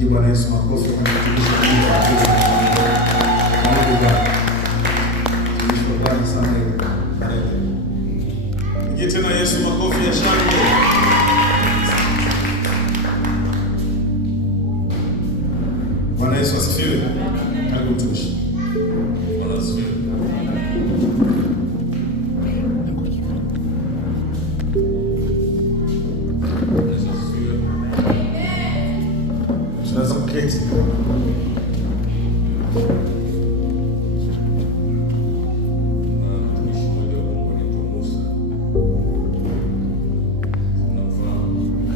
Tumpigie Bwana Yesu makofi kwa kutukuza jina lake. Tunashukuru sana Yesu. Pigie tena Yesu makofi ya shangwe. Bwana Yesu asifiwe. Karibu mtumishi. Bwana asifiwe. Tunaweza kuketi.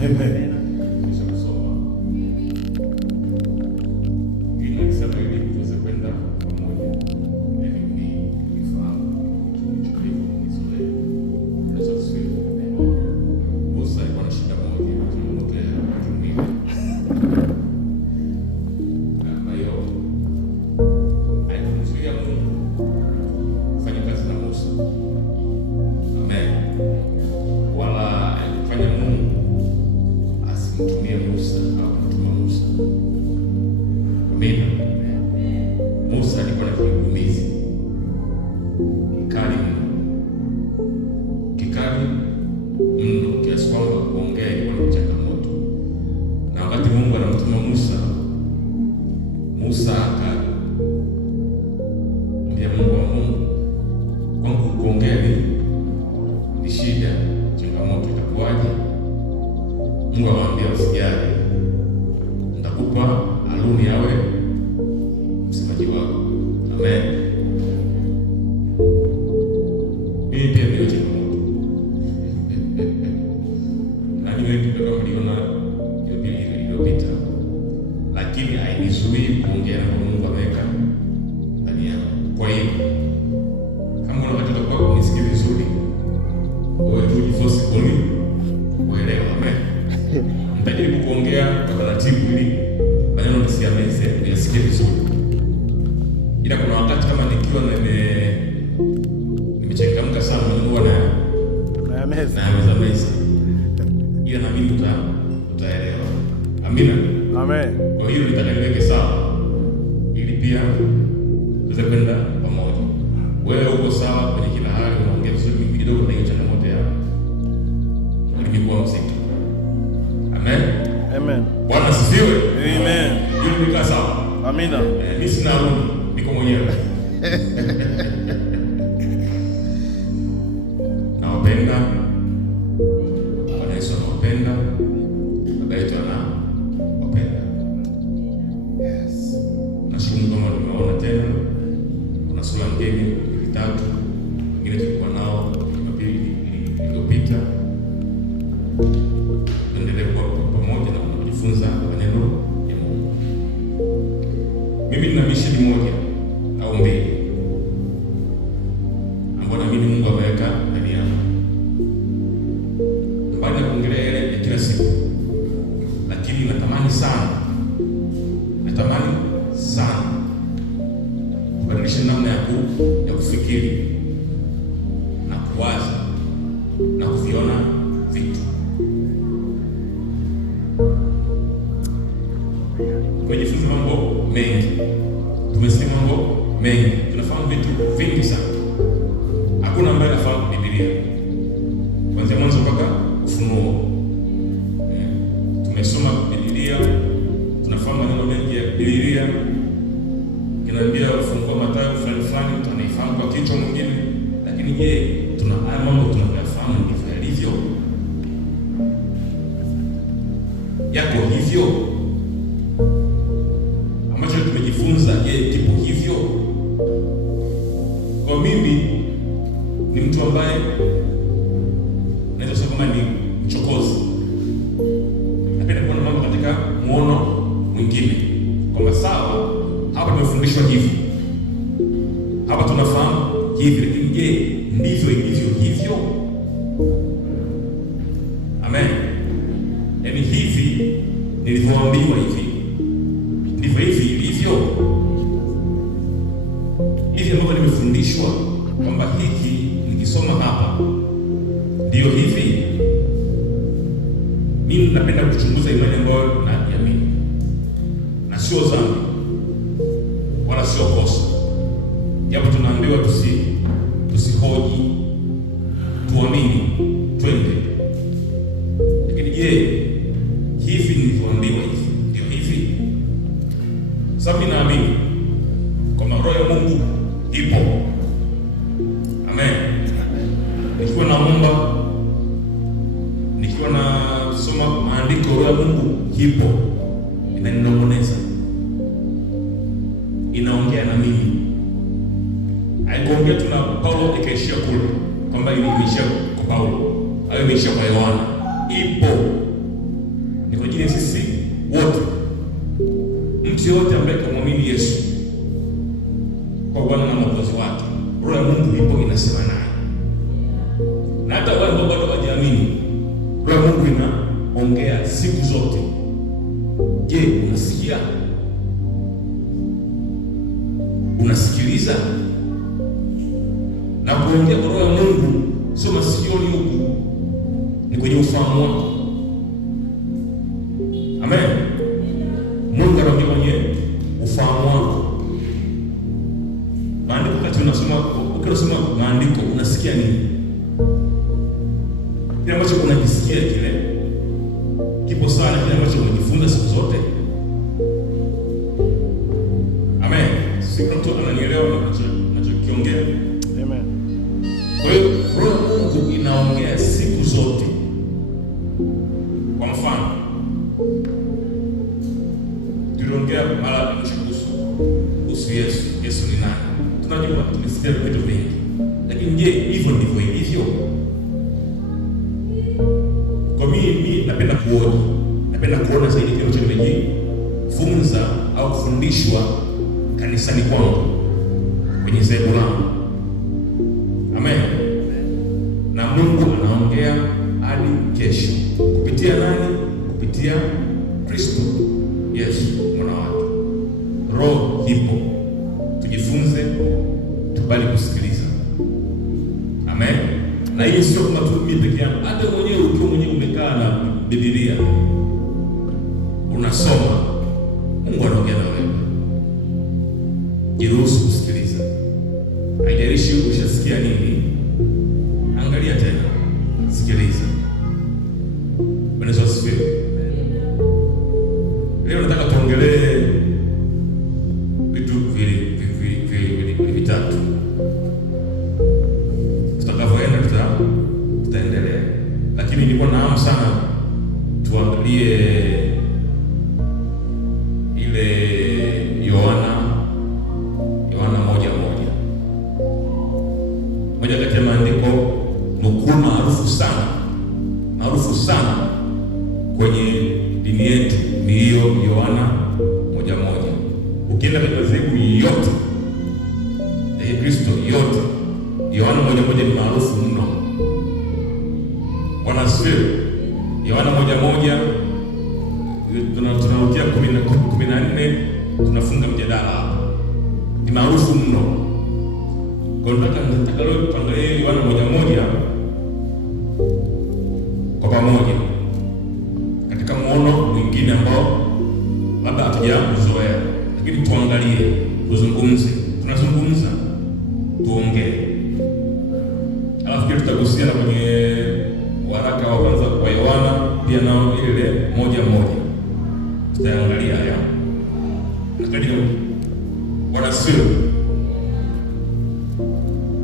Amen. Mtumie Musa au mtuma Musa. Amina. Musa alikuwa na kigumizi kikali mno kiasi kwamba kuongea ilikuwa ni changamoto, na wakati Mungu anamtuma Musa, Musa akamwambia Mungu wa Mungu, kwangu kuongea ni shida, changamoto itakuwaje? Mungu amwambia usijali, nitakupa Haruni awe msemaji wako. Amen. Mimi pia ndio changamoto. Na niwe ndio mliona Jumapili iliyopita, lakini hainizuii kuongea na Mungu ameweka ndani yangu. Kwa hiyo kama unataka kwa kunisikia vizuri, wewe tujiforce uelewe. Amen. Nitajaribu kuongea kwa taratibu ili maneno nisiameze, niyasikie vizuri. Ila kuna wakati kama nikiwa nimechangamka sana huwa na meza. Ila na mimi utaelewa. Amina. Amen. Kwa hiyo nitaka niweke sawa ili pia tuweze kwenda pamoja. Wewe uko sawa kwenye kila hali, unaongea vizuri, mimi kidogo na hiyo changamoto ya nilikuwa mzito. Amen. Amen. Bwana asifiwe. Amen. Hiyo nikaa sawa. Amina. Mimi sina Haruni, niko mwenyewe. Nawapenda. Bwana Yesu anawapenda. Baba yetu anawapenda. Yes. Nashukuru kama nimeona tena. Kuna sura ngeni vitatu. Wengine tulikuwa nao Jumapili iliyopita. Endelea kuwa pamoja na kujifunza maneno ya Mungu. Mimi nina misheni moja au mbili ambayo naamini Mungu ameweka ndani yangu. Mbali na kuongelea yale ya kila siku, lakini natamani sana kubadilisha namna ya kufikiri na kuwaza na kuviona vitu. Tumejifunza mambo mengi, tumesikia mambo mengi, tunafahamu vitu vingi sana. Hakuna ambaye anafahamu Biblia kuanzia mwanzo mpaka Ufunuo. Tumesoma Biblia, tunafahamu maneno mengi ya Biblia. Kinaambia ufungua Mathayo fulani, tunaifahamu kwa kichwa mwingine, lakini je, tuna haya mambo tunayafahamu ndivyo yalivyo? Yako hivyo? Ambacho tumejifunza, je, kipo hivyo? Kwa mimi ni mtu ambaye naweza kusema kama ni mchokozi. Napenda kuona mambo katika muono mwingine, kwamba sawa, hapa tumefundishwa hivi, hapa tunafahamu hivi, lakini je, ndivyo ilivyo hivyo? Amen. Yaani hivi nilivyoambiwa hivi ndivyo hivi ilivyo? Hivi ambavyo nimefundishwa kwamba hiki nikisoma hapa ndio hivi? Mimi napenda kuchunguza imani ambayo naamini. sio dhambi wala sio kosa, japo tunaambiwa tusihoji, tuamini, twende. Lakini je, hivi nilivyoambiwa hivi ndio hivi? Sababu naamini kwamba roho ya Mungu ipo. Amen. Nikiwa naomba, nikiwa nasoma maandiko, roho ya Mungu ipo, inaninong'oneza, inaongea na mimi. Haikuongea tu na Paulo ikaishia kule, kwamba imeishia kwa Paulo au imeishia kwa Yohana. Ipo ni kwa ajili ya sisi wote, mtu yote ambaye kumwamini Yesu kwa Bwana na Mwokozi wake. Roho ya Mungu ipo, inasema naye. Na hata wale ambao bado hawajaamini, roho ya Mungu inaongea siku zote. Je, unasikia? Unasikiliza? Na kuongea kwa roho ya Mungu sio masikioni huku, ni kwenye ufahamu wako. Amen. Mungu anaongea kwenye ufahamu wako. Maandiko, wakati unasoma maandiko, unasikia nini? Kile ambacho unakisikia kile kipo sana kile ambacho unajifunza siku zote. Amen. Siku mtu ananielewa ninachokiongea. Amen. Kwa hiyo roho ya Mungu inaongea siku zote. Kwa mfano, tuliongea mara kuhusu Yesu. Yesu ni nani? Tunajua, tumesikia vitu vingi. Lakini je, hivyo ndivyo ilivyo? Kwa mimi napenda kuona zaidi kile ambacho nimejifunza au kufundishwa kanisani kwangu, kwenye zebu langu. Amen. Na Mungu anaongea hadi kesho. Kupitia nani? Kupitia Kristo Yesu mwana wake. Roho ipo, tujifunze, tubali kusikiliza. Amen. Na hii sio kama tu mimi peke yangu, hata mwenyewe ukiwa umekaa na Biblia unasoma, Mungu anaongea na wewe. Jiruhusu kusikiliza. Haijalishi ushasikia nini, angalia tena, sikiliza. Bwana Yesu asifiwe. Leo nataka tuongelee vitu vitatu. Tutakavyoenda tutaendelea, lakini nilikuwa na hamu sana tuangalie ile Yohana 1:1. Moja kati ya maandiko nukuu maarufu sana kwenye dini yetu ni hiyo Yohana 1:1. Ukienda katika dhehebu yote ya Kristo yote, Yohana 1:1 ni maarufu mno. Bwana asifiwe. Yohana 1:1 tunarudia 14, tunafunga mjadala hapa. Ni maarufu mno. Kwa hiyo nataka leo tuangalie Yohana 1:1 kwa pamoja, katika muono mwingine ambao labda hatujazoea, lakini tuangalie, tuzungumze, tunazungumza, tuongee. Alafu pia tutagusia kwenye waraka wa kwanza wa Yohana, pia nao ile 1:1 tutaangalia haya. Lakini Bwana asifiwe,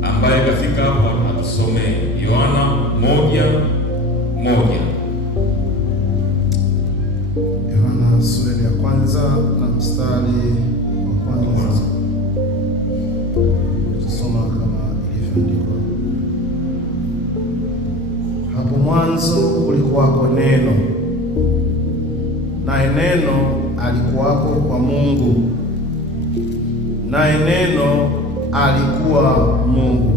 ambaye kafika hapa atusomee Yohana 1:1. Yohana sura ya kwanza na mstari wa kwanza. Tusoma kama ilivyoandikwa. Hapo mwanzo kulikuwako neno, naye neno alikuwako kwa Mungu, naye neno alikuwa Mungu.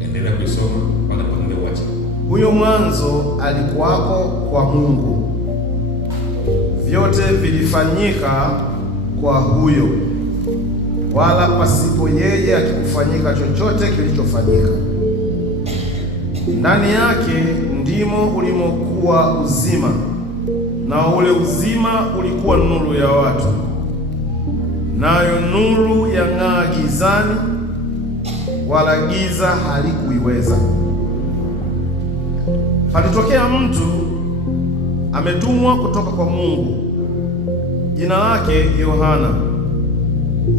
Endelea kusoma mpaka tuanze. Huyo mwanzo alikuwako kwa Mungu. Vyote vilifanyika kwa huyo, wala pasipo yeye hakikufanyika chochote kilichofanyika. Ndani yake ndimo ulimokuwa uzima, na ule uzima ulikuwa nuru ya watu, nayo nuru yang'aa gizani, wala giza halikuiweza. Palitokea mtu ametumwa kutoka kwa Mungu, jina lake Yohana.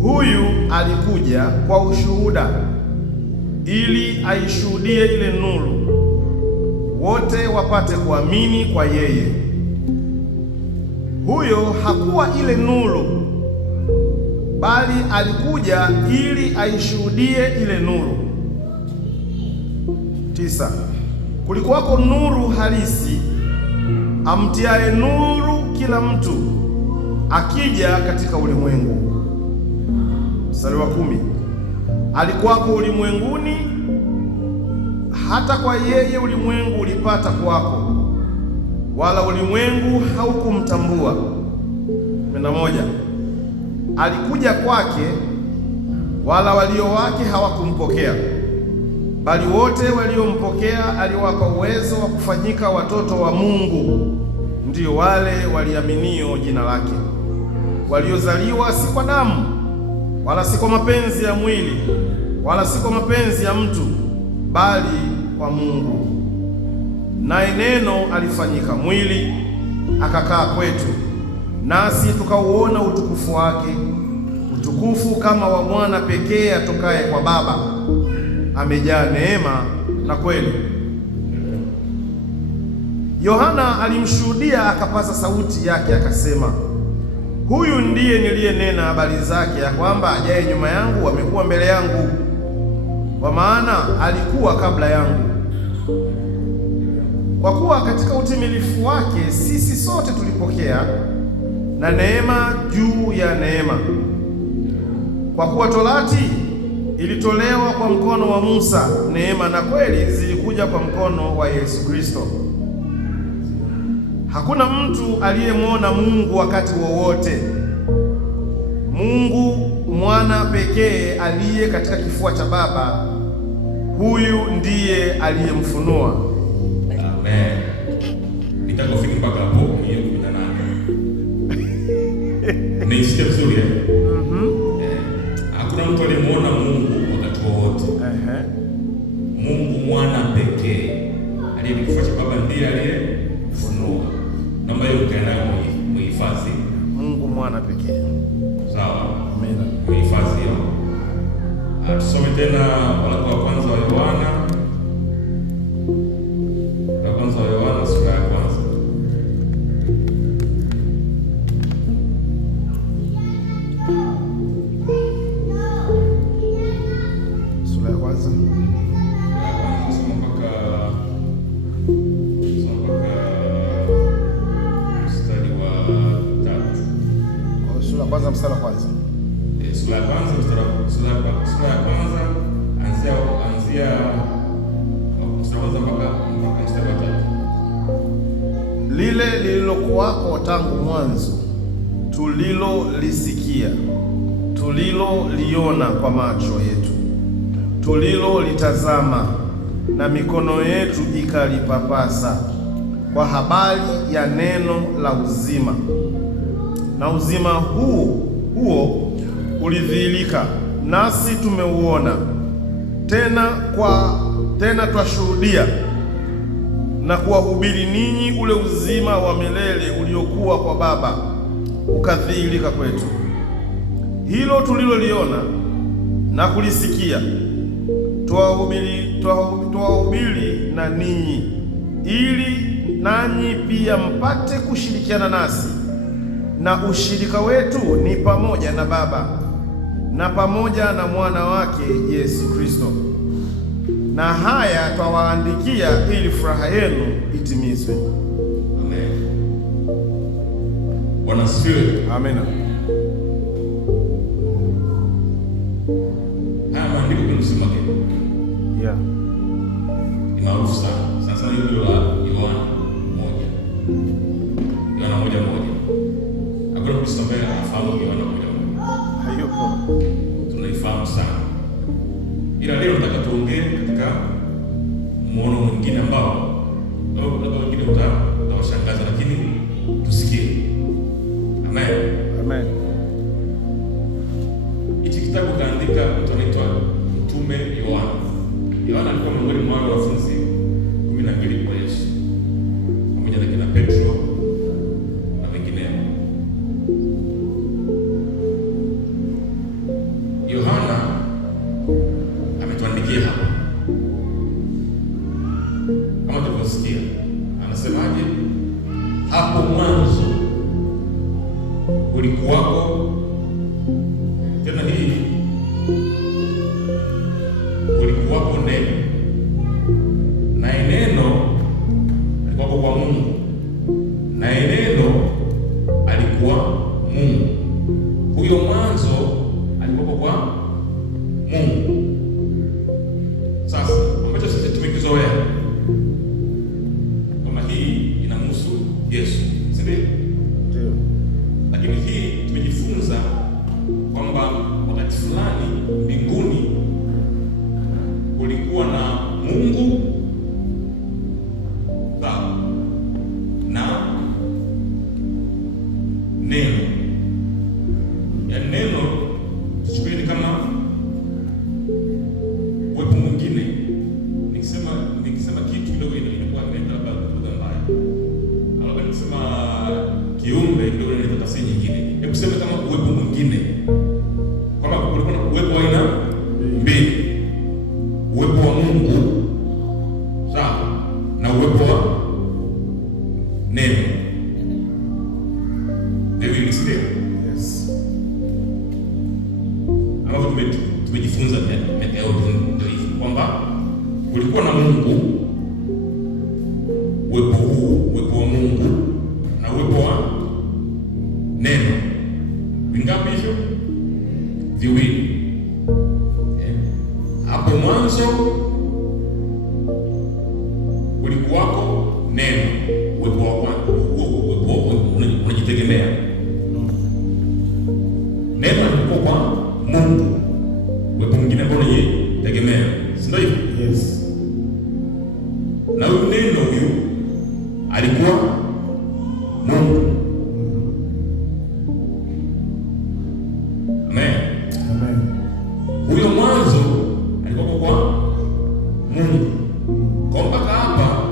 Huyu alikuja kwa ushuhuda, ili aishuhudie ile nuru, wote wapate kuamini kwa yeye. Huyo hakuwa ile nuru, bali alikuja ili aishuhudie ile nuru. 9. Kulikuwako nuru halisi, amtiaye nuru kila mtu akija katika ulimwengu. Mstari wa 10. Alikuwako ulimwenguni, hata kwa yeye ulimwengu ulipata kuwako, wala ulimwengu haukumtambua. 11. Alikuja kwake, wala walio wake hawakumpokea, bali wote waliompokea aliwapa uwezo wa kufanyika watoto wa Mungu, ndio wale waliaminio jina lake, waliozaliwa si kwa damu, wala si kwa mapenzi ya mwili, wala si kwa mapenzi ya mtu, bali kwa Mungu. Naye neno alifanyika mwili, akakaa kwetu, nasi tukauona utukufu wake, utukufu kama wa mwana pekee atokaye kwa Baba, amejaa neema na kweli. Yohana alimshuhudia, akapaza sauti yake akasema, huyu ndiye niliyenena habari zake, ya kwamba ajaye nyuma yangu amekuwa mbele yangu, kwa maana alikuwa kabla yangu. Kwa kuwa katika utimilifu wake sisi sote tulipokea, na neema juu ya neema. Kwa kuwa torati ilitolewa kwa mkono wa Musa, neema na kweli zilikuja kwa mkono wa Yesu Kristo. Hakuna mtu aliyemwona Mungu wakati wowote. Mungu mwana pekee aliye katika kifua cha Baba, huyu ndiye aliyemfunua. Amen. Nitakofika mpaka hapo hiyo 18. Nisikia vizuri eh? Hakuna mtu aliyemwona Mungu wakati wowote. Mungu mwana pekee aliye katika kifua cha Baba ndiye aliyemfunua. Naomba hiyo ukaenda muhifadhi. Mungu mwana pekee. Sawa? Amina. Muhifadhi hiyo. Tusome tena waraka wa kwanza wa Yohana. Waraka wa kwanza wa Yohana sura ya kwanza. Sura ya kwanza. Soma mpaka mstari wa 3. Sura ya kwanza mstari wa kwanza. Sura ya kwanza anzia mstari wa kwanza mpaka mstari wa 3. Lile lililokuwako tangu mwanzo, tulilolisikia, tuliloliona kwa macho yetu, tulilolitazama na mikono yetu ikalipapasa, kwa habari ya neno la uzima. Na uzima huo ulidhihirika, nasi tumeuona, tena twashuhudia na kuwahubiri ninyi ule uzima wa milele uliokuwa kwa Baba, ukadhihirika kwetu. Hilo tuliloliona na kulisikia twawahubiri na ninyi, ili nanyi pia mpate kushirikiana nasi, na ushirika wetu ni pamoja na Baba na pamoja na mwana wake Yesu Kristo. Na haya twawaandikia ili furaha yenu itimizwe. Amen. Bwana asifiwe. Amina. Haya maandiko tunasema ni maarufu sana. Sasa hilo la Yohana 1:1. Hakuna mtu ambaye anafahamu Yohana 1:1. Hayupo. Tunaifahamu sana. Ila leo nataka tuongee katika muono mwingine ambao labda wengine utawashangaza, lakini tusikie. Amen. Amen. kulikuwako, tena hii kulikuwako neno, naye neno alikuwako kwa Mungu, naye neno alikuwa Mungu. Huyo mwanzo alikuwako kwa Mungu. Sasa ambacho sisi tumekizoea kama hii inamhusu Yesu, si ndio? Ndio. Lakini hii tumejifunza kwamba wakati fulani mbinguni kulikuwa na Mungu Baba na neno. Ya neno tuchukueni kama uwepo mwingine. Nikisema kitu kidogo inakuwa inaenda lugha mbaya, labda nikisema kiumbe kidogo inaenda tafsiri nyingine. Hebu sema kama uwepo mwingine, kama kulikuwa na uwepo wa aina mbili, uwepo wa Mungu sawa na uwepo wa neno. Ndio sio? Yes. Ambapo tumejifunza miaka yote ndio hivi kwamba kulikuwa na Mungu, uwepo huu, uwepo wa Mungu na uwepo wa neno. Vingapi hivyo? Viwili. Hapo mwanzo kulikuwako neno, uwepo wa unajitegemea. Neno alikuwa kwa Mungu, uwepo mwingine ambao unajitegemea, si ndio hivyo? Yes. Na huyu neno huyu alikuwa Mungu. Amen. Amen. Huyo mwanzo alikuwa kwa Mungu. Kwa mpaka hapa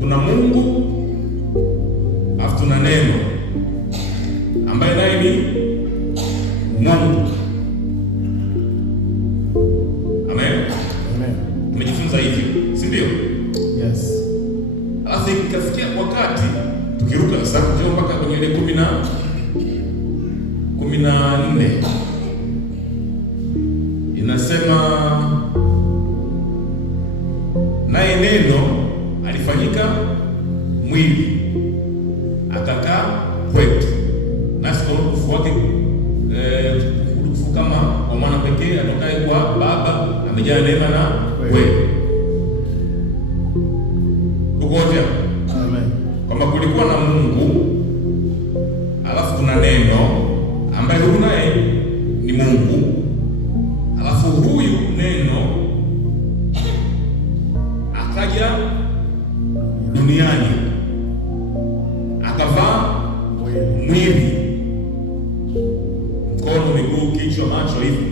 tuna Mungu afu tuna neno ambaye naye ni Mungu. Amen. Amen. Tumejifunza hivyo, si ndio? Yes. Alafu ikafikia wakati tukiruka sasa mpaka kwenye ile 14 inasema, naye neno alifanyika mwili akakaa kwetu, nasi kwa utukufu wake, utukufu kama wa mwana pekee atokaye kwa Baba, amejaa neema na kweli. Uko wote hapo? Amen. Kwamba kulikuwa na Mungu alafu kuna neno ambaye huyu naye ni Mungu, alafu huyu neno akaja duniani akavaa mwili, mkono, miguu, kichwa, macho hivi.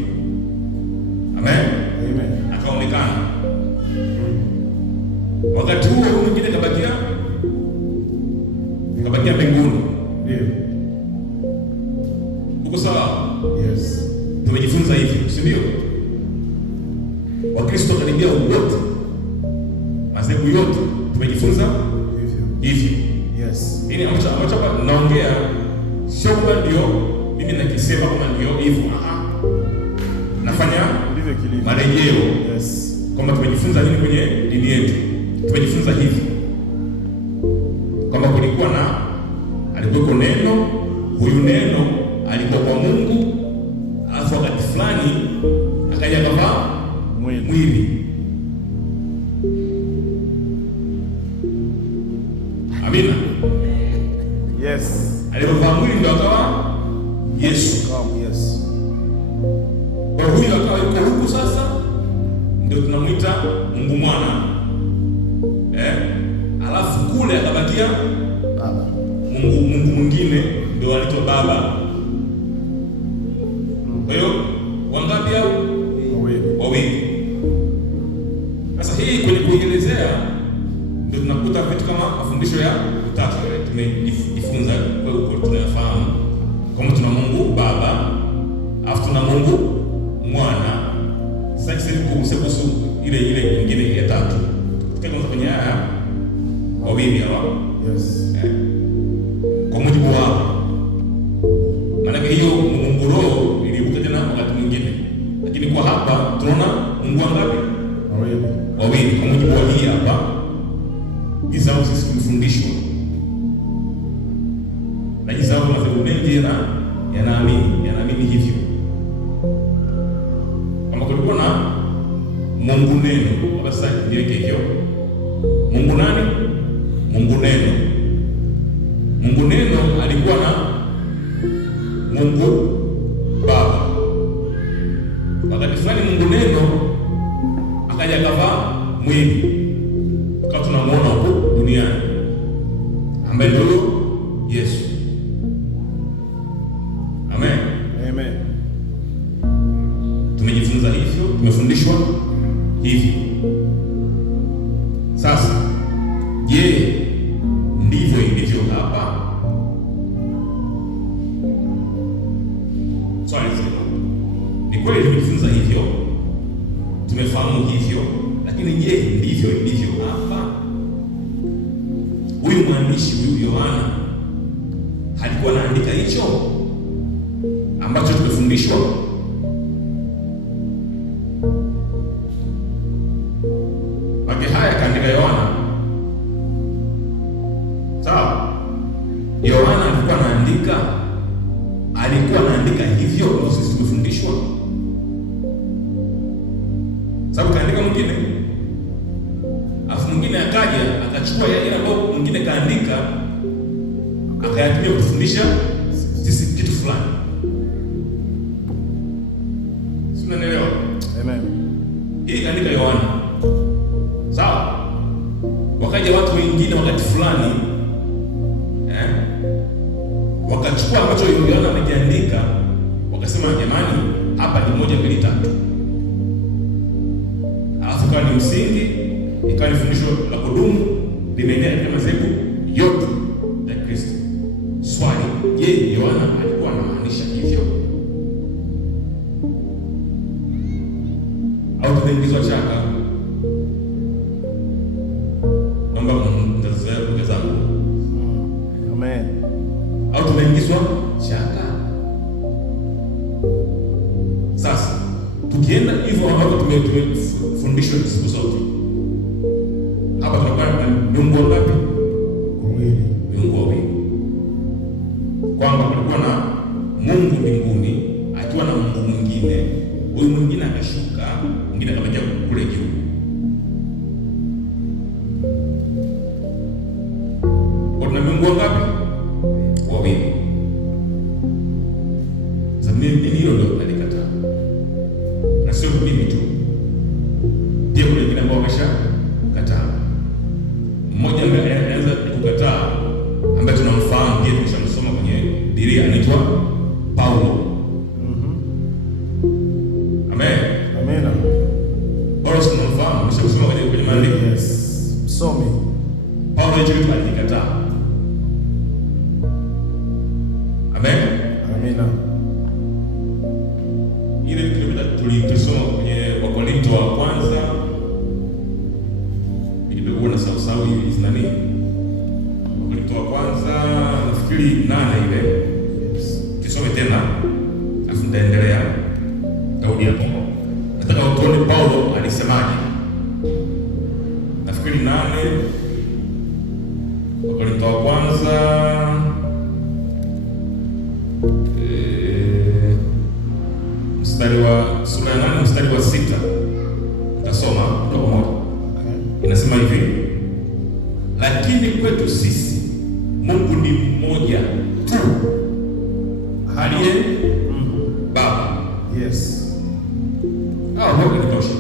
Amen. Amen. Akaonekana. Wakati huo mwingine kabakia mbinguni. Ndio. Uko sawa? Yes. Tumejifunza hivi, si ndio? Wakristo karibia wote, madhehebu yote tumejifunza hivyo. Yes. Yaani ambacho hapa naongea sio kwamba ndio mimi nakisema kama ndio hivyo. Nafanya Ndivyo kilivyo. marejeo. Yes. Kwamba tumejifunza nini kwenye dini yetu. Tumejifunza hivi kwamba kulikuwa alikuwa neno, huyu neno alikuwa kwa Mungu, alafu wakati fulani akaja akavaa mwili. Amina. Yes. Alipovaa mwili ndio akawa Yesu. Yes. Kwa huyu akawa yuko huku sasa, ndio tunamwita Mungu Mwana. Alafu kule akabakia Baba. Mungu mwingine ndio alitwa Baba. Kwa hiyo wangapi hao? Wawili. Sasa hii kwenye kuelezea ndio tunakuta vitu kama mafundisho ya utatu tumejifunza kwa huko, tunayafahamu kama tuna Mungu Baba, alafu tuna Mungu Mwana. Sasa kuhusu ile nyingine ya tatu tukianza kwenye haya wawili hawa. Yes. tunaona Mungu wangapi? Wawili. Kwa mujibu wa hii hapa, jinsi ambavyo sisi tumefundishwa na jinsi ambavyo madhehebu mengi yanaamini hivyo, kama kulikuwa na Mungu neno. Basi niweke hivyo, Mungu nani? Mungu neno. Mungu neno alikuwa na Mungu Baba. Wakati fulani Mungu neno akaja akavaa mwili, kama tunamuona hapo duniani, ambaye ndio Yesu. Amen. Amen. Tumejifunza hivyo, tumefundishwa hivyo. Sasa, je, ndivyo ilivyo hapa? Swali zima. Ni kweli tumejifunza hivyo, tumefahamu hivyo, lakini je, ndivyo ilivyo hapa? Huyu mwandishi huyu Yohana alikuwa anaandika hicho ambacho tumefundishwa? Haya kaandika Yohana. Sawa? Yohana alikuwa anaandika hivyo ndio sisi tumefundishwa. Sababu kaandika mwingine, afu mwingine akaja akachukua yale ambayo mwingine kaandika akayatumia kufundisha sisi kitu fulani. Si unanielewa? Amen. Hii kaandika Yohana. Sawa? Wakaja watu wengine wakati fulani wakachukua ambacho Yohana amekiandika, wakasema jamani, hapa ni 1, 2, 3. Alafu kawa ni msingi, ikawa ni fundisho la kudumu, limeenea katika madhehebu yote ya Kristo. Swali, je, Yohana alikuwa anamaanisha hivyo au tunaingizwa chaka? Amen. Au tunaingizwa chaka? Sasa tukienda hivyo ambavyo tumefundishwa siku zote, hapa tunakuwa na miungu ngapi? Miungu wawili. Kwamba kulikuwa na Mungu mbinguni akiwa na Mungu mwingine, huyu mwingine akashuka, mwingine akabakia kule juu. Kuna miungu ngapi? Wawili. Sasa mimi hilo ndio nalikataa, na sio mimi tu, pia kuna wengine ambao wameshakataa. Mmoja ambaye anaanza kukataa, ambaye tunamfahamu pia, tumeshamsoma kwenye Biblia, anaitwa Paulo. Amen. Amen. Paulo tunamfahamu, tumeshamsoma kwenye maandiko. Yes. Msomi. Paulo hicho kitu alikataa. Amen. Amina. Ile kilomita tulisoma kwenye Wakorintho wa kwanza, ilikuwa na sawa hivi nani? Wakorintho wa kwanza nafikiri 8 ile. Tusome tena, afu nitaendelea. Daudi hapo. Nataka uone Paulo alisemaje. Nafikiri 8 Wakorintho wa kwanza mstari wa sura ya 8 mstari wa 6. Nitasoma kwa pamoja. Okay. Inasema hivi: lakini kwetu sisi Mungu ni mmoja tu, aliye Baba. Yes. Hapo kinatosha.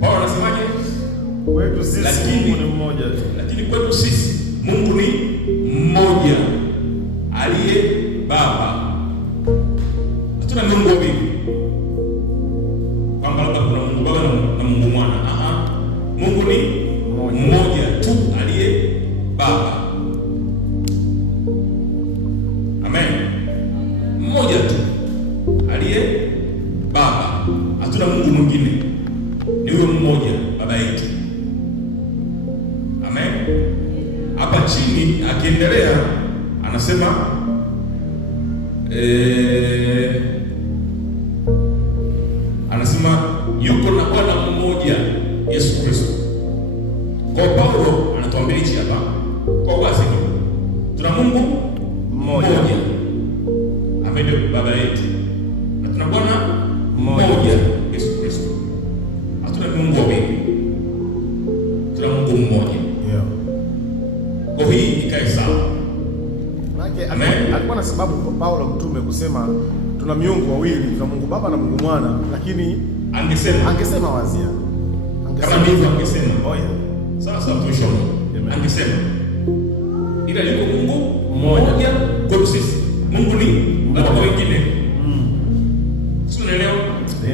Paulo anasemaje? Kwetu sisi Mungu ni mmoja tu. Lakini kwetu sisi Mungu ni mmoja, aliye Baba. Hatuna miungu mingi, kwamba labda kuna Mungu Baba na Mungu Mwana. Mungu ni mmoja tu, aliye Baba. Amen. Mmoja tu, aliye Baba. Hatuna Mungu mwingine, ni huyo mmoja, Baba yetu. Amen. Hapa chini akiendelea anasema Kwa Paulo anatuambia hichi hapa kwa wazi, tuna Mungu mmoja ambaye ndio baba yetu, na tuna Bwana mmoja Yesu Kristo. Hatuna Mungu wawili, tuna Mungu mmoja. Kwa hii ikae sawa. Alikuwa na sababu kwa Paulo mtume kusema tuna miungu wawili, tuna Mungu Baba na Mungu Mwana, lakini angesema wazi, kama ndivyo angesema. Sasa tushome, angesema ila yuko Mungu mmoja kwa sisi. Mungu ni baba kwa wengine. Sio, unaelewa?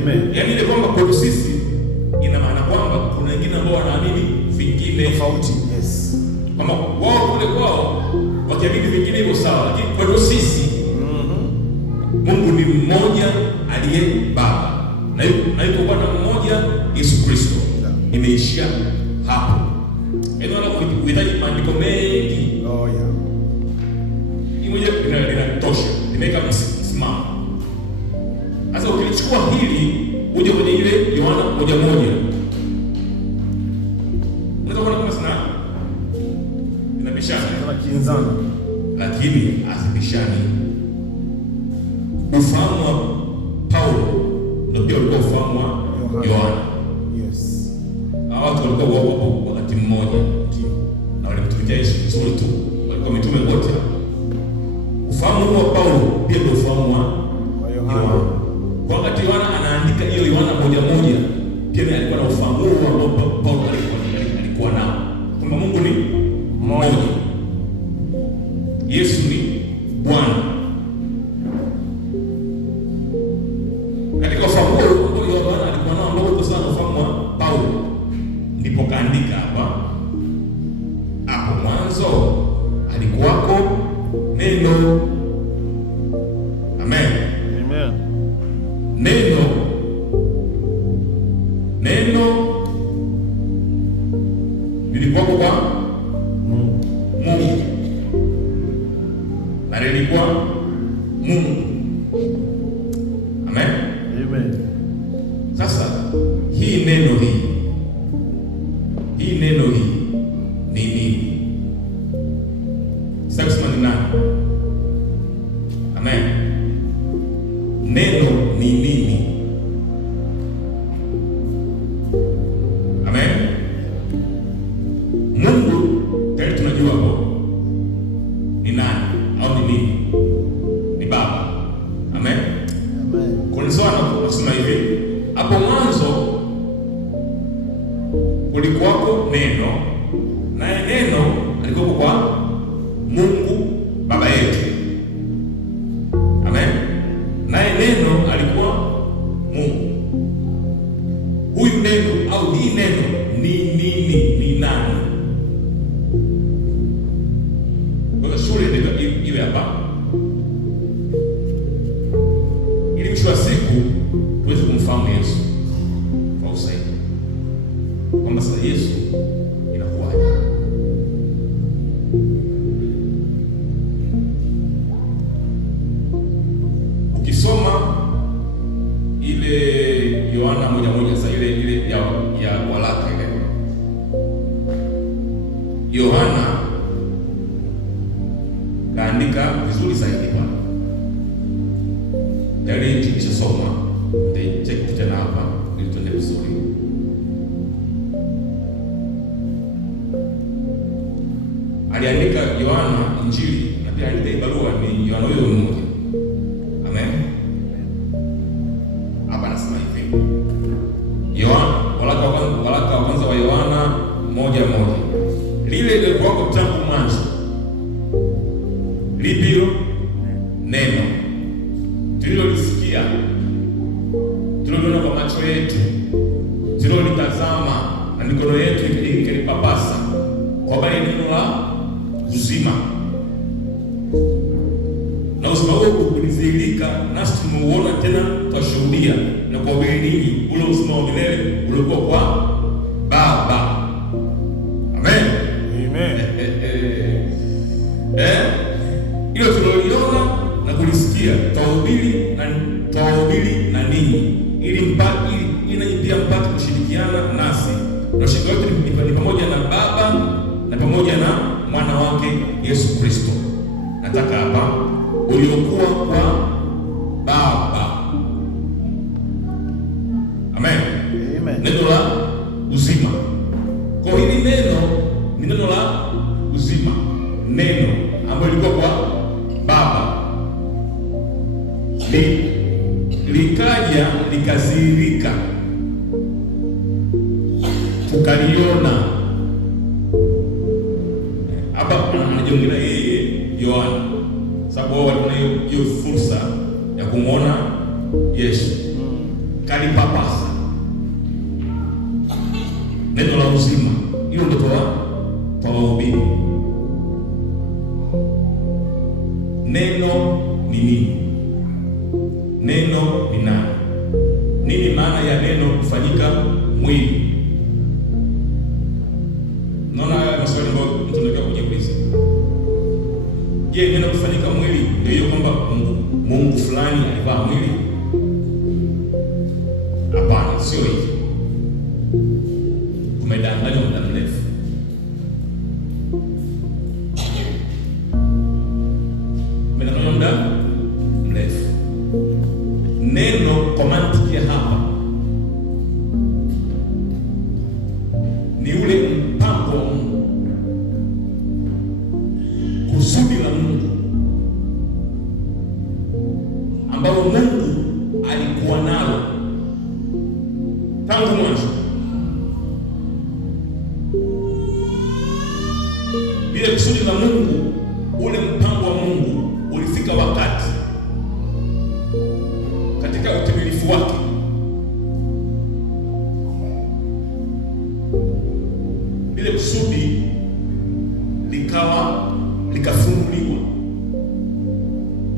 Amen. Yaani ile kwamba kwa sisi ina maana kwamba kuna wengine ambao wanaamini vingine tofauti. Yes. Kama wao kule kwao wakiamini vingine hivyo sawa, lakini kwa sisi Mungu ni mmoja aliye Baba. Na yuko Bwana mmoja Yesu Kristo. Imeishia hapo. Yaani wala kuhitaji maandiko mengi. Hii moja linatosha. Limeka msimamo. Sasa ukilichukua hili uje kwenye ile Yohana 1:1. Unaweza kuona kama sana inabishana, kinzana, lakini asibishani. Ufahamu wa Paulo ndio pia ulikuwa ufahamu wa Yohana. Yes. Hao watu walikuwa wapo wakati mmoja na walimtumikia Yesu Kristo tu, walikuwa mitume wote. Ufahamu wa Paulo pia ndio ufahamu wa Yohana. Wakati Yohana anaandika hiyo Yohana 1:1, pia alikuwa na ufahamu ambao Paulo alikuwa nao, kwamba Mungu ni mmoja, Yesu ni Bwana. Katika ufahamu huo Yohana alikuwa nao ndogo sana, ufahamu wa Paulo, ndipo kaandika hapa, hapo mwanzo alikuwako neno. Amen. Amen. Neno lilikuwako kwa Mungu na lilikuwa Mungu. Amen. Amen. Sasa hii neno ni nini? Sasa ni nani? Amen. Neno ni nini? Amen. Mungu tayari tunajua hapo ni nani au ni nini? Ni Baba. Amen. Amen. Kwa sababu tunasema hivi, hapo mwanzo kulikuwako neno, naye neno alikuwa kwa Mungu Baba yetu. Amen. Naye neno alikuwa Mungu. Huyu neno au hii neno ni nini? Ni nani? Kwa shule ndio iwe hapa, ili mwisho wa siku tuweze kumfahamu Yesu kwa usahihi, kwamba sasa Yesu inakuwaje. Ukisoma ile Yohana 1:1, sasa ile ya waraka ile Yohana kaandika vizuri zaidi bwana. Tayari tukishasoma ndio check tena hapa ili tuende vizuri. Aliandika Yohana Injili na pia aliandika barua ni Yohana huyo mmoja. Amen. Hapa anasema hivi. Yohana waraka wa kwanza wa Yohana 1:1. Lile lilikuwa tangu mwanzo. Lipi hilo? Neno. Tulilolisikia, tuliloliona kwa macho yetu, tulilolitazama na mikono yetu ikilipapasa, kwa habari ya neno la uzima. Na uzima huo ulidhihirika, nasi tumeuona, tena twashuhudia na kuwahubiri ninyi ule uzima wa milele uliokuwa kwa Baba. Amen. Amen. Hilo tuliloliona na kulisikia twawahubiri na ninyi, ili nanyi pia mpate kushirikiana nasi, na ushirika wetu ni pamoja na Baba Yesu Kristo. Nataka hapa uliokuwa kwa Baba. Amen. Amen. Neno la uzima. Kwa hili neno ni neno la uzima, neno ambalo lilikuwa kwa Baba likaja likazirika, tukaliona. Hapa anajiongelea yeye Yohana, sababu wao walikuwa na hiyo fursa ya kumwona Yesu. Kalipapasa neno la uzima, hiyo ndio kwa wahubiri. Neno ni nini? Neno ni nani? Nini maana ya neno kufanyika mwili? Naona haya maswali ambayo mtu anataka kujiuliza. Je, neno kufanyika mwili ndio hiyo kwamba Mungu fulani alivaa mwili? Hapana, sio hivyo. Umedanganywa muda mrefu. Umedanganywa muda mrefu. Neno kwa mantiki ya hapa ni ule mpango wa Mungu, kusudi la Mungu ambao Mungu alikuwa nalo tangu mwanzo. Ile kusudi la Mungu, ule mpango wa Mungu ulifika wakati katika utimilifu wake ile kusudi likafunuliwa,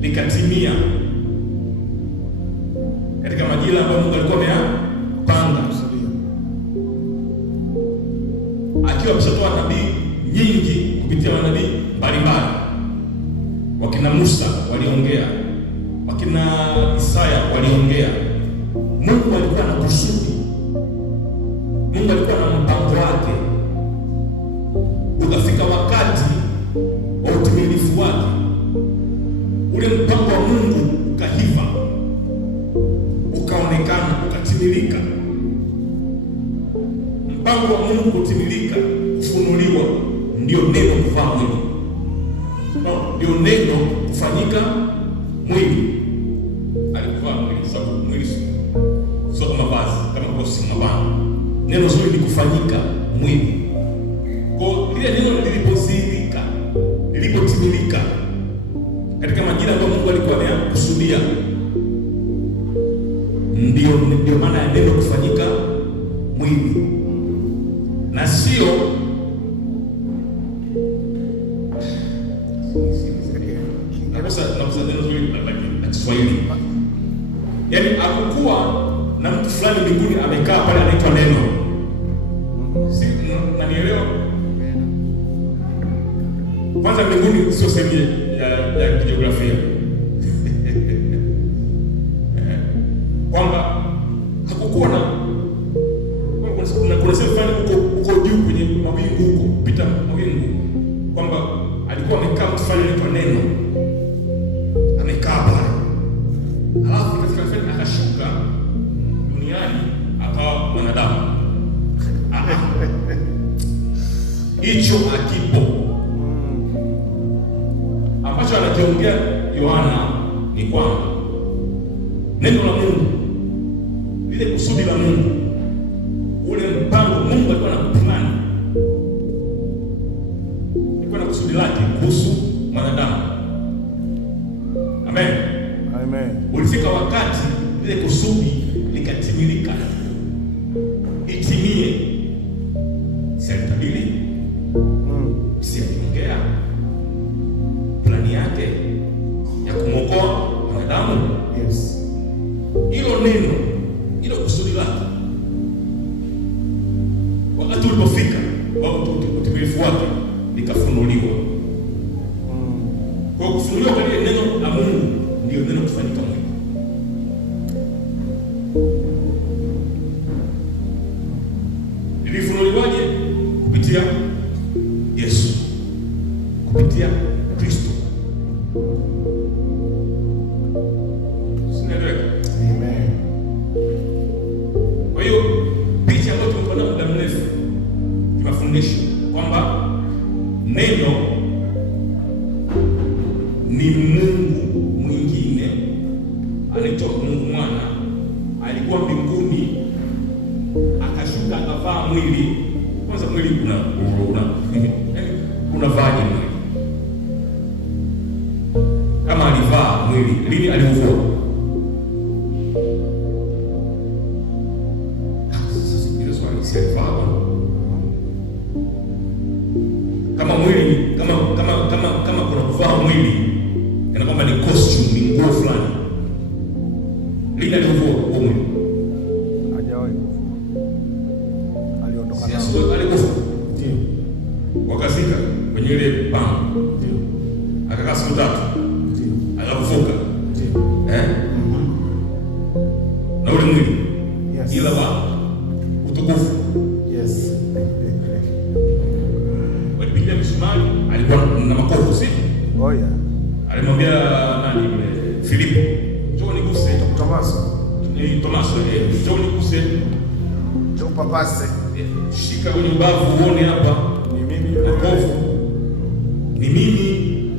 likatimia katika majira ambayo Mungu alikuwa ameyapanga, akiwa ameshatoa nabii nyingi kupitia manabii mbalimbali. Wakina Musa waliongea, wakina Isaya waliongea. Mungu alikuwa na kusudi, Mungu alikuwa na mpango wake. Ukafika wakati wa utimilifu wake, ule mpango wa Mungu ukahiva, ukaonekana, ukatimilika. Mpango wa Mungu kutimilika, kufunuliwa, ndio neno kuvaa mwili. Ndio neno kufanyika mwili. Alikuvaa mwili sababu mwili sio kama vazi, kama kosi mabana. Neno zuri ni kufanyika mwili. Kwa lile neno lilipozidika, lilipotimilika katika majira ambayo Mungu alikuwa amekusudia, ndio maana ya neno kufanyika mwili, na sio nakusa neno zuri la Kiswahili. Yaani hakukuwa na mtu fulani mbinguni amekaa pale anaitwa neno. Si nanielewa? Kwanza mbinguni sio sehemu ya kijiografia. Kwamba hakukuwa na kuna sehemu fulani huko juu kwenye mawingu, huko pita mawingu, kwamba alikuwa amekaa mtu fulani anaitwa neno, amekaa pale, alafu katika fulani akashuka duniani akawa mwanadamu. Hicho akipo ambacho anakiongea Yohana ni kwamba neno la Mungu, lile kusudi la Mungu, ule mpango Mungu alikuwa na plani, alikuwa na kusudi lake kuhusu mwanadamu. Amen. Amen. Ulifika wakati lile kusudi likatimilika, itimie. Si alitabiri, si aliongea plani yake ya kumwokoa mwanadamu? Yes. Hilo neno, hilo kusudi lake, wakati ulipofika utimilifu wake, likafunuliwa. Kwa kufunuliwa kwa lile neno la Mungu, ndio neno kufanyika mwili. Lilifunuliwaje? Kupitia Yesu, kupitia Sinaeleweka? Amen. Kwa hiyo picha ambayo tumekuwa muda mrefu tunafundisha kwamba neno ni Mungu mwingine anaitwa Mungu Mwana, alikuwa mbinguni akashuka akavaa mwili. Kwanza mwili unavaaje mwili? Kama alivaa mwili, lini aliuvua? Hilo swali si alivaa. Kama mwili kama kuna kuvaa mwili, kana kwamba ni costume, ni nguo fulani. Lini aliuvua huo mwili? Hajawahi kuvua. Aliondoka nao. Sio alikufa. Ndio. Wakazika kwenye ile pango. Ndio. Akakaa siku 3. Ndio. Akafufuka. Ndio. Na ule mwili. Yes. Ila wa utukufu. Yes. Walipiga msumari, alikuwa na makovu, si? Oh yeah. Alimwambia nani yule? Filipo. Njoo niguse. Tomaso. Ni Tomaso, njoo niguse. Njoo papase. Shika kwenye ubavu uone hapa. Ni mimi yule. Makovu. Ni mimi.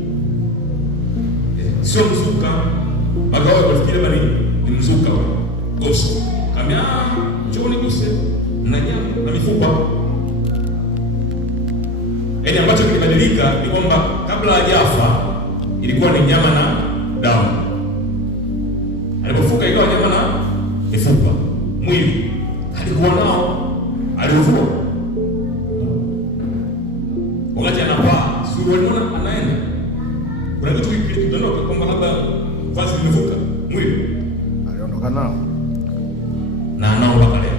Sio mzuka. Magawa walifikiri labda ni mzuka wa ghost. Kamia, njoo niguse. Na nyama na mifupa. Yaani ambacho kilibadilika ni kwamba kabla hajafa ilikuwa ni nyama na damu. Alipofuka ikawa nyama na mifupa. Mwili alikuwa nao, aliuvua. Wakati anapaa, si uliona anaenda. Kuna kitu kilidondoka kwamba labda vazi limevuka mwili. Aliondoka nao. Na anao mpaka leo.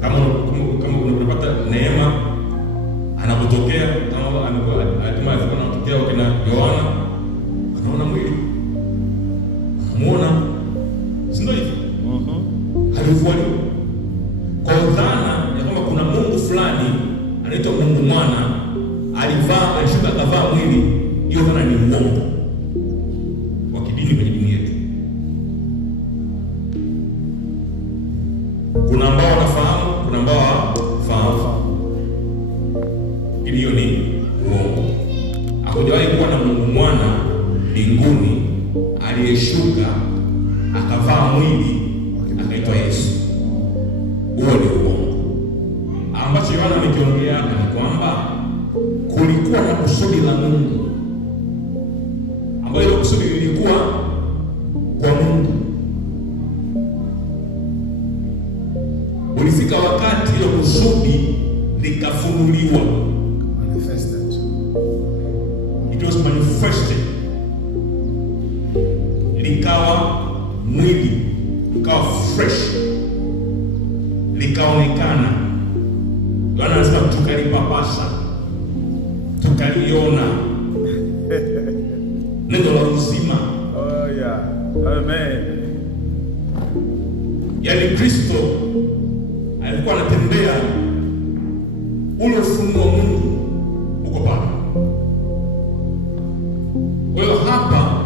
Kama unapata neema anapotokea, kama hatimaye anatokea wakina Yohana, anaona mwili, anamuona, si ndio hivyo? Alivuliwa kwa dhana ya kwamba kuna Mungu fulani anaitwa Mungu Mwana, alishuka akavaa mwili. Hiyo dhana ni uongo wa kidini kwenye dini yetu. Kuna ambao wanafahamu, kuna ambao hawafahamu. Hiyo ni uongo. Hakujawahi kuwa na Mungu Mwana mbinguni aliyeshuka akavaa mwili akaitwa Yesu. Huo ni uongo. Ambacho Yohana amekiongea hapa ni kwamba kulikuwa na kusudi la Mungu, ambayo ile kusudi lilikuwa kwa Mungu. Ulifika wakati ile kusudi likafunuliwa. Manifested. It was manifested. Likawa mwili, likawa fresh, likaonekana. Bwana anasema tukalipapasa, tukaliona. Neno la uzima. Oh yeah. Amen. Yaani Kristo alikuwa anatembea, ule ufunuo wa Mungu uko pale. Kwa hiyo hapa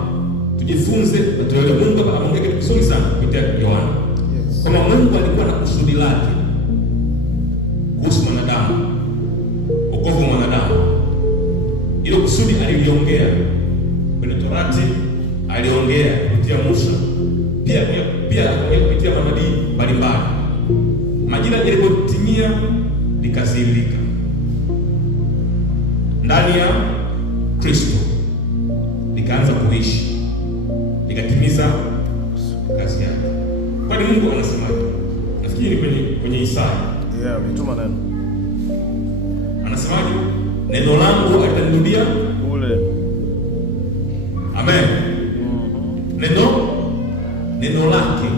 tujifunze na tuelewe. Mungu ameongea kitu kizuri sana kupitia Yohana. Yes. Kama Mungu alikuwa na kusudi lake kuhusu mwanadamu, wokovu wa mwanadamu. Ile kusudi aliliongea kwenye Torati, aliongea kupitia Musa, pia kupitia manabii mbalimbali. Majira yalipotimia likadhihirika ndani ya Kristo, likaanza kuishi, likatimiza kazi yake. Kwani Mungu anasemaje? Nafikiri kwenye Isaya. Yeah, umetuma neno. Anasemaje? Neno langu atanirudia Ule. Amen. Neno lake.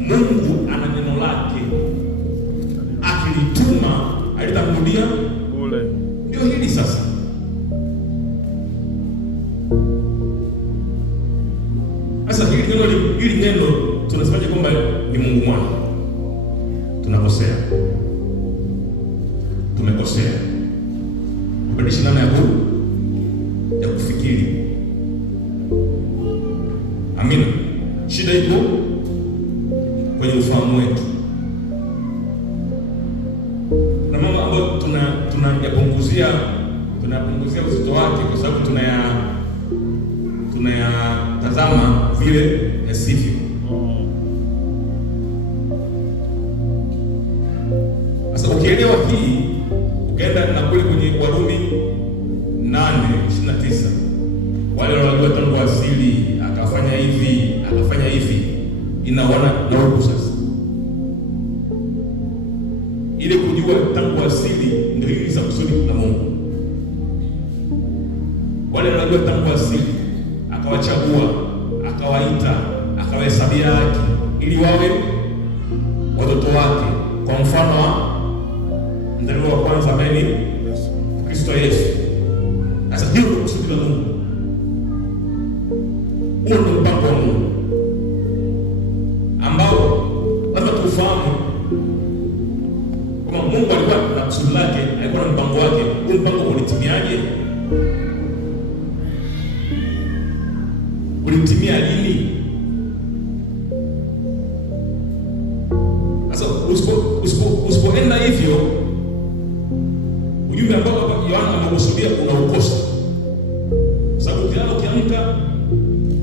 Mungu ana neno lake. Akilituma alitamrudia Ule. Ndio hili sasa. Sasa hili neno tunasemaje kwamba ni Mungu Mwana? Tunakosea. Tumekosea. Kubadilisha namna ya hili. Amina. Shida iko kwenye ufahamu wetu, na mambo ambayo tunayapunguzia uzito wake, kwa sababu tunayatazama vile yasivyo. Sasa ukielewa hii, ukaenda na kule kwenye Warumi 8:29, wale waliojua tangu asili akafanya hivi, inaona na huko sasa. Ile kujua tangu asili ndio hili za kusudi la Mungu. Wale waliojua tangu asili akawachagua, akawaita, akawahesabia haki ili wawe watoto wake, kwa mfano wa mzaliwa wa kwanza ambaye ni Kristo Yesu. Sasa hiyo ndio kusudi la Mungu. Huo ndio mpango wa Mungu ambao lazima tufahamu kama Mungu alikuwa na kusudi lake, alikuwa na mpango wake. Huo mpango ulitimiaje? Ulitimia lini? Sasa usipoenda hivyo, ujumbe ambao Yohana amekusudia unaukosa. Sababu kila ukiamka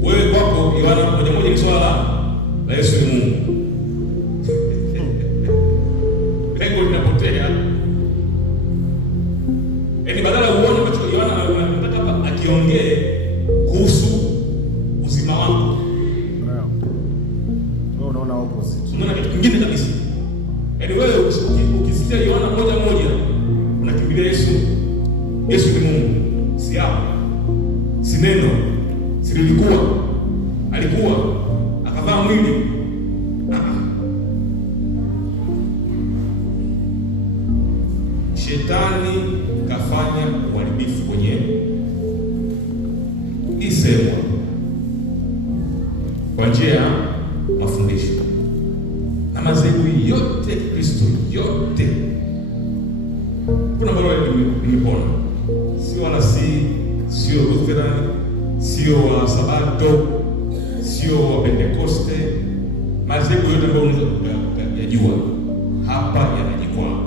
wewe kwako Yohana moja ni swala la Yesu ni Mungu. Lengo linapotea. Yaani badala uone ambacho Yohana anataka hapa akiongee kuhusu uzima wako. Wewe unaona opposite. Unaona kitu kingine kabisa. Yaani wewe ukisikia Yohana moja unakimbilia Yesu. Yesu ni Mungu. Si hapo. Si neno. Si alikuwa akavaa mwili. Shetani kafanya uharibifu kwenye isemwa kwa njia ya mafundisho na madhehebu yote ya Kristo yote. Kuna ambalo nimepona, sio Lutheran, sio wa Sabato, sio wa Pentekoste. Madhehebu yote ambayo unaweza kujua hapa yanajikwaa,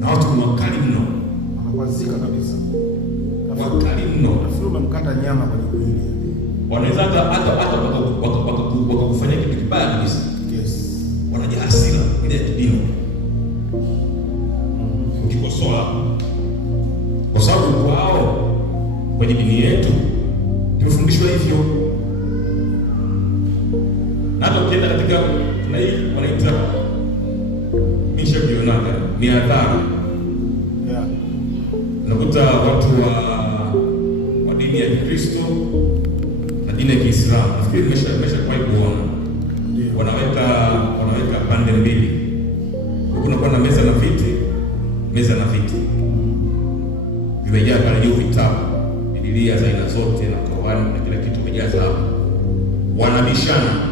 na watu ni wakali mno, wanakwazika kabisa, wakali mno. Nafikiri umemkata nyama kwenye mwili, wanaweza hata wakakufanyia kitu kibaya kabisa. Yes, wanajaa hasira ile ya kidini ukikosoa, kwa sababu kwao kwenye dini yetu tumefundishwa hivyo. Na hata ukienda katika na hii wanaita misha kionaga ni hadhara, unakuta watu wa dini ya Kikristo na dini ya Kiislamu, nafikiri nimeshawahi kuona wanaweka pande mbili, kunakuwa na meza na viti vimejaa pale juu vitabu, Biblia za aina zote na Qur'an na kila kitu vimejaza hapo, wanabishana.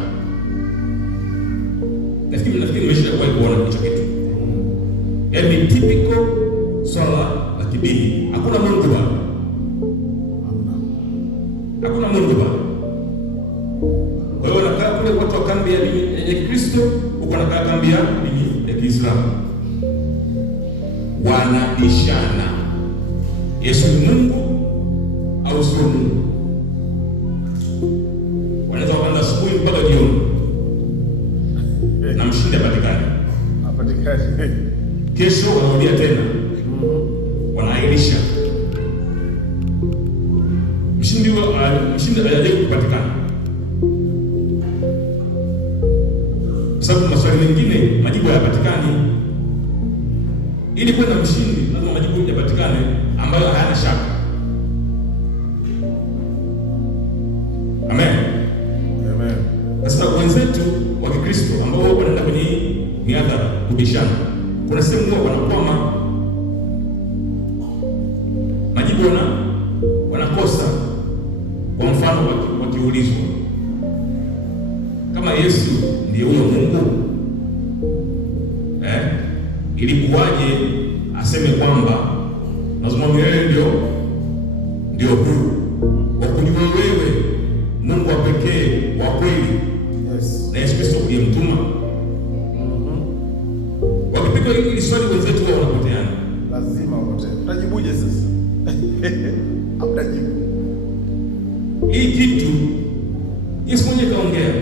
Nafikiri nimeshawahi kuona hicho kitu. Yaani typical swala la kidini. Hakuna Mungu bwana. Hakuna Mungu bwana. Kwa hiyo wanakaa kule watu wa kambi ya Kristo, huko wanakaa kambi ya dini ya Kiislamu. Wanabishana. Yesu ni Mungu au sio Mungu? Wanaweza kwenda asubuhi mpaka jioni. Na mshindi apatikane. Kesho wanarudia tena. Wanaahirisha. Mshindi hajaje kupatikana. Sababu maswali mengine majibu hayapatikani. Ili kuwa na mshindi lazima majibu yapatikane ambayo hayana shaka. Amen. Amen. Sasa wenzetu wa Kikristo ambao wanaenda kwenye miadhara kubishana, kuna sehemu huwa wanakwama, majibu wanakosa. Kwa mfano wakiulizwa kama Yesu ndiye huyo Mungu, ilikuwaje aseme kwamba lazima wewe ndio huu wa kujua wewe Mungu wa pekee wa kweli, Yes. na Yesu Kristo uliyemtuma? Wakipigwa hili swali wenzetu wao wanapoteana. Lazima wote. Utajibuje sasa? Hamtajibu. Hii kitu Yesu mwenyewe kaongea,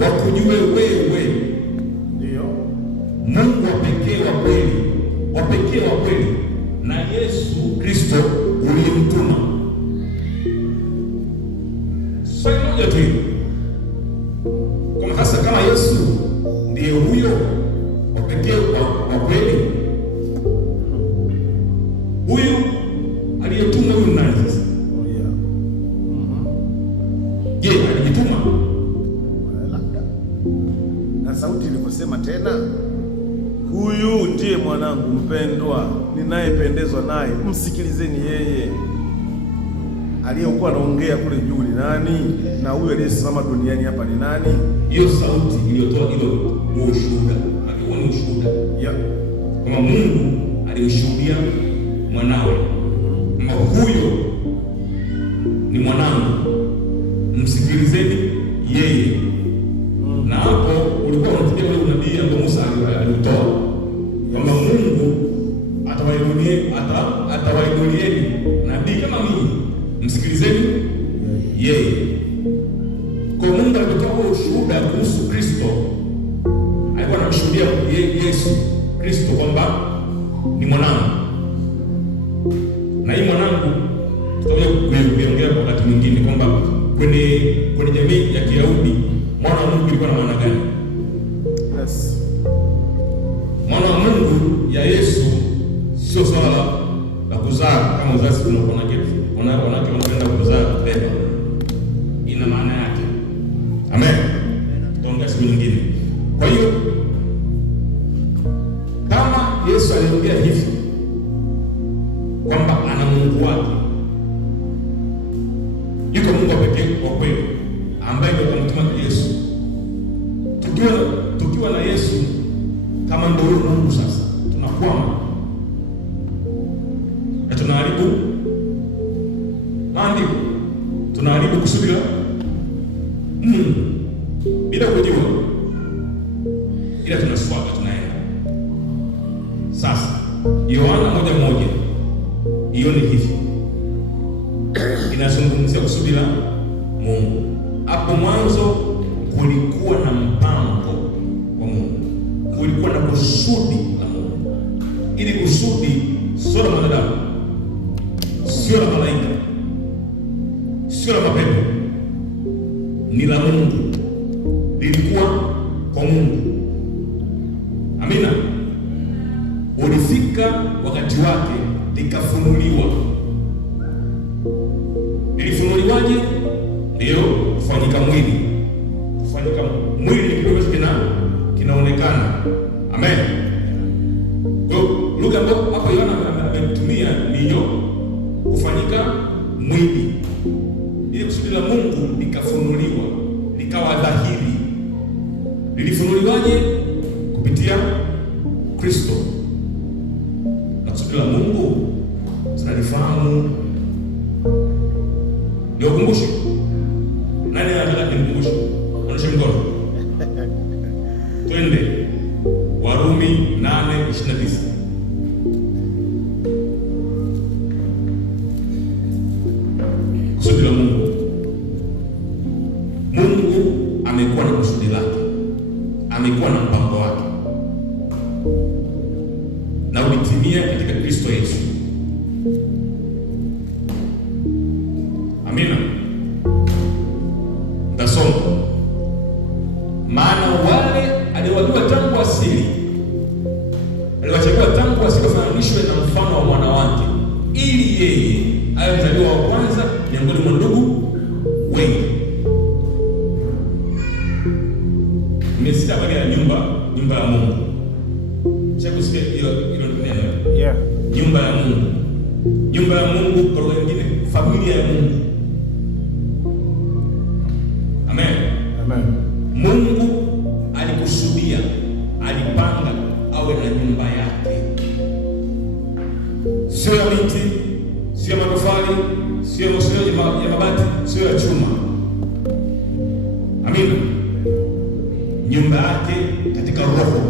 wakujue wewe Ndio. Mungu wa pekee wa kweli, wa pekee wa kweli, na Yesu Kristo uliyemtuma. Swali moja tu, kama hasa kama Yesu ndiye huyo wa pekee wa kweli, huyu aliyetuma huyu nani sasa? Oh yeah. Je, alijituma? Labda. Na sauti ilivyosema tena, huyu ndiye mwanangu mpendwa ninayependezwa naye, msikilizeni yeye. Aliyekuwa anaongea kule juu ni nani? Na huyu aliyesimama duniani hapa ni nani? Hiyo sauti iliyotoa hilo ni ushuhuda. Hakika ni ushuhuda. Yeah. Kama Mungu alimshuhudia mwanawe kwamba huyo ni mwanangu, msikilizeni yeye. Na hapo ulikuwa unafikia ule unabii ambao Musa alitoa kwamba Mungu atawainulieni nabii kama mimi, msikilizeni yeye. Kwa Mungu alipotoa ushuhuda kuhusu Kristo, alikuwa anamshuhudia Yesu Kristo kwamba ni mwanangu, na hii mwanangu tutakuja kuongea kwa wakati mwingine kwamba kwenye jamii ya Kiyahudi mwana wa Mungu ilikuwa na maana gani? Yes. Mwana wa Mungu ya Yesu sio swala la kuzaa kama uzazi wanawake wanapenda kuzaa beba. Ina maana yake. Amen. Tutaongea siku nyingine. Kwa hiyo kama Yesu aliongea hivi kwamba ana Mungu wake, yuko Mungu pekee wa kweli ambaye ndio kumtuma Yesu. Tukiwa na Yesu kama ndio Mungu, sasa tunakwama na tunaharibu maandiko, tunaharibu kusudi la Mungu bila kujua, ila tunaswaga tunaenda. Sasa Yohana 1:1 hiyo ni hivi, inazungumzia kusudi la Mungu. Hapo mwanzo kulikuwa na mpango wa Mungu, kulikuwa na kusudi la Mungu. Ili kusudi sio la mwanadamu, sio la malaika, sio la mapepo, ni la Mungu, lilikuwa kwa Mungu. Amina. Ulifika wakati wake likafunuliwa. Lilifunuliwaje? Ndio kufanyika mwili. Kufanyika mwili ni kitu ambacho kinaonekana. Amen. Kwa lugha ambayo hapo Yohana ametumia ni hiyo, kufanyika mwili, ili kusudi la Mungu likafunuliwa, likawa dhahiri. Lilifunuliwaje? Kupitia Kristo. Na kusudi la Mungu tunalifahamu. Ndio kumbusho. Nani anataka nimkumbushe? Onyesha mkono. Twende. Warumi 8:29. Kusudi la Mungu. Mungu amekuwa na kusudi lake, amekuwa na mpango wake, na ulitimia katika Kristo Yesu. Amina. Tasoma. Maana wale aliwajua tangu asili, aliwachagua tangu asili wafananishwe na mfano wa mwana wake, ili yeye awe mzaliwa wa kwanza miongoni mwa ndugu wengi. Nimesikia habari ya nyumba ya Mungu. Chakusikia hilo neno. Yeah. Nyumba ya Mungu. Nyumba ya Mungu kwa wengine, familia ya Mungu. Amen. Amen. Mungu alikusudia, alipanga awe na nyumba yake, sio ya miti, sio ya matofali, sio ya mabati, sio ya chuma. Amina. Nyumba yake katika roho.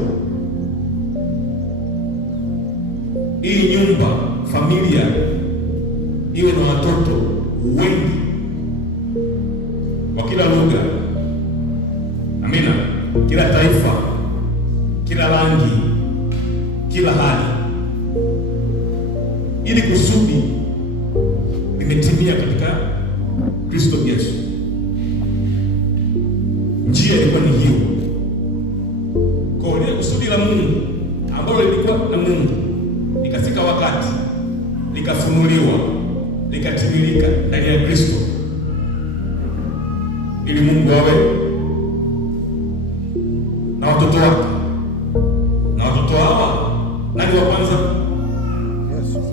Hii nyumba, familia iwe na watoto wengi wa kila lugha. Amina. Kila taifa, kila rangi, kila hali, ili kusudi limetimia katika Kristo Yesu. Njia ilikuwa ni hiyo. Kwa hiyo kusudi la Mungu ambalo lilikuwa na Mungu likafika wakati likafunuliwa, likatimilika ndani ya Kristo, ili Mungu awe na watoto wake. Na watoto hawa nani wa kwanza?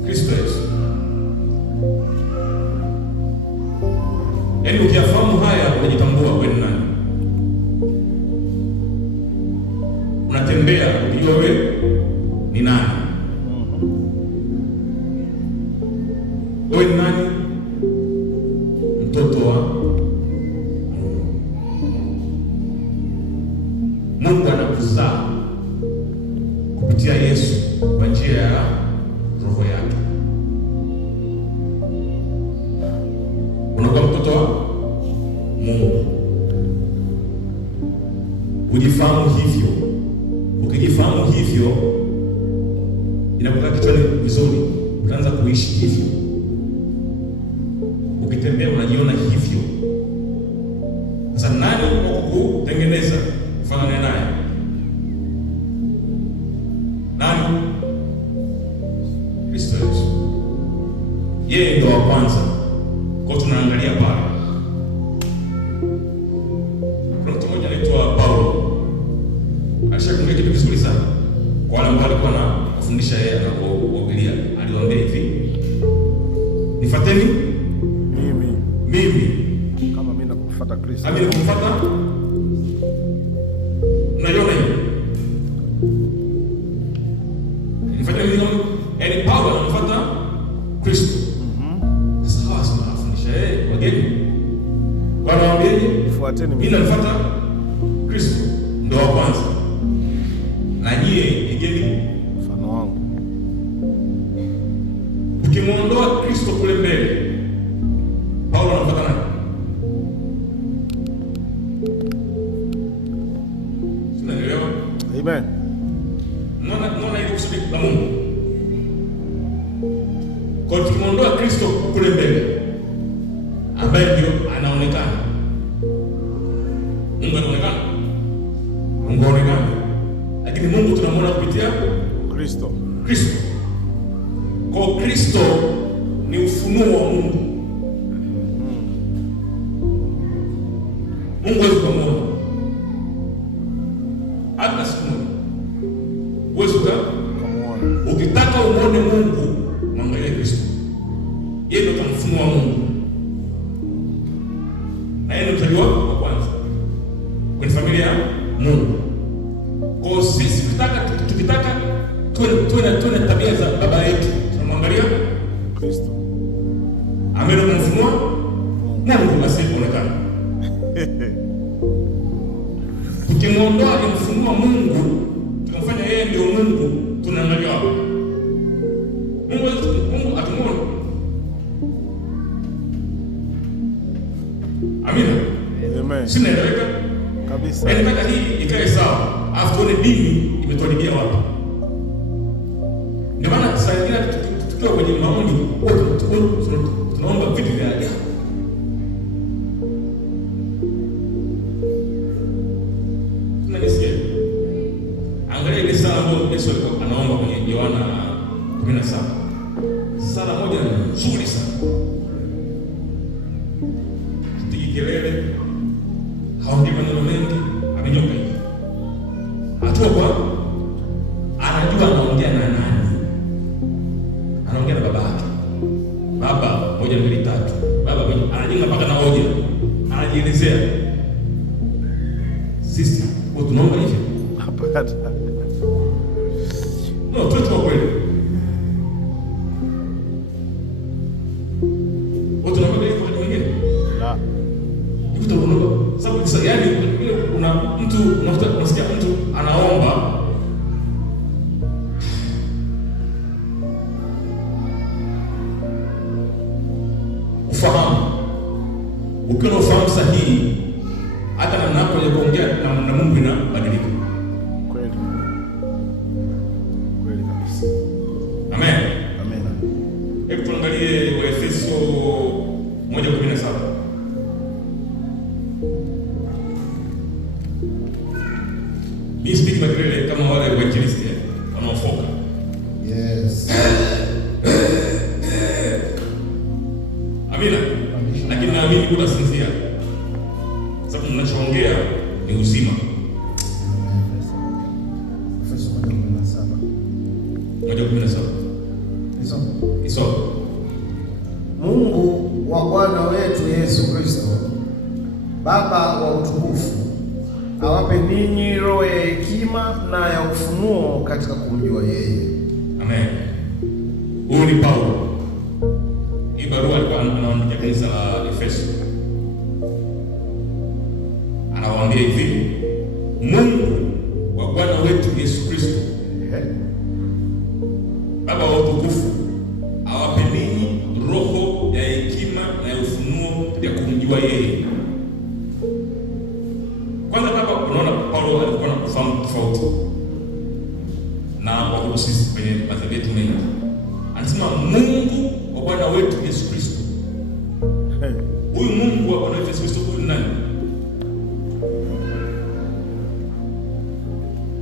Kristo Yesu. Yaani ukiyafahamu haya unajitambua wewe ni nani. Unatembea ukijua wewe ni nani. Wewe ni nani? Mtoto wa Mungu. Mungu anakuzaa kupitia Yesu kwa njia ya roho yake. Unakuwa mtoto wa Mungu. Ujifahamu hivyo. Ukijifahamu hivyo, inakuwa kichwani vizuri, utaanza kuishi hivyo. Ukitembea unajiona hivyo. Sasa nani wa kukutengeneza kufanana naye? Nani? Kristo Yesu. Yeye ndio wa kwanza. Kwa tunaangalia pale, kuna mtu mmoja anaitwa Paulo, alishakuongea kitu vizuri sana kwa wale ambao walikuwa na kufundisha yeye na kuhubiria. Aliwaambia hivi, nifuateni mimi kama mimi nakumfuata Kristo. Mimi nakumfuata. Unaiona hiyo? Nifuateni mimi. Yaani Paulo anamfuata Kristo. Sasa hawa wanafundisha yeye wageni. Wanawaambiaje? Nifuateni mimi. Mimi nafuata Kristo ndio wa kwanza. Na nyie igeni mfano wangu. Ukimuondoa Kristo kule mbele, Paulo anafuata nani? Unaelewa? Amen. Naona ile kusudi la Mungu. Kwa tukimuondoa Kristo kule mbele, ambaye ndio anaonekana. Mungu anaonekana. Mungu anaonekana. Lakini Mungu tunamwona kupitia Kristo. Kristo. Kwa Kristo ni ufunuo wa Mungu. Mungu hawezi kumwona. Hata siku moja. Huwezi kumwona. Ukitaka umwone Mungu, mwangalie Kristo. Yeye ndio atamfunua Mungu. Na yeye ndio mzaliwa wa kwanza kwenye familia ya Mungu. Kwa sisi tukitaka tuwe na tabia za baba yetu, tunamwangalia Kristo. Ambaye ndio mfunua Mungu asiyeonekana. Tukimwondoa mfunua Mungu, tukamfanya yeye ndio Mungu, tunaangalia wapi? Mungu atumuone. Amina. Amen. Sinaeleweka kabisa. Yaani mpaka hii ikae sawa. Afu tuone dini imetuharibia wapi. Ndio maana sasa hivi tukiwa kwenye maombi, tunaomba vitu vya ajabu. Tunanisikia? Angalia ile sala ambayo Yesu alikuwa anaomba kwenye Yohana 17. Sala moja nzuri sana. Tupige kelele. Haongei maneno mengi, amenyoka hivi. Hatua kwa anajua anaongea na nani. Anaongea na baba yake. Baba, 1 2 3. Baba anajenga mpaka na hoja. Anajielezea. Sisi tunaomba hivi. Hapana. Ukiwa na ufahamu sahihi, hata namna yako ya kuongea na Mungu inabadilika. Kweli. Kweli kabisa. Amen. Amen. Hebu tuangalie Waefeso 1:17. Mimi sipigi makelele kama wale wainjilisti wanaofoka. Yes. Amina. Lakini naamini kuna sinzia. Sababu mnachoongea ni uzima. Efeso 1:17. 1:17. Isome. Mungu wa Bwana wetu Yesu Kristo, Baba wa utukufu, awape ninyi roho ya hekima na ya ufunuo katika kumjua yeye. Amen. Huyu ni Paulo. Hii barua alikuwa anaandikia kanisa la Efeso. Anawaambia hivi, Mungu wa Bwana wetu Yesu Kristo, Baba wa utukufu, awape ninyi roho ya hekima na ya ufunuo ya kumjua yeye. Kwanza hapa unaona Paulo alikuwa na kufahamu tofauti na watu sisi kwenye madhehebu yetu mengi. Anasema Mungu wa Bwana wetu Yesu Kristo. Huyu Mungu wa Bwana wetu Yesu Kristo huyu nani?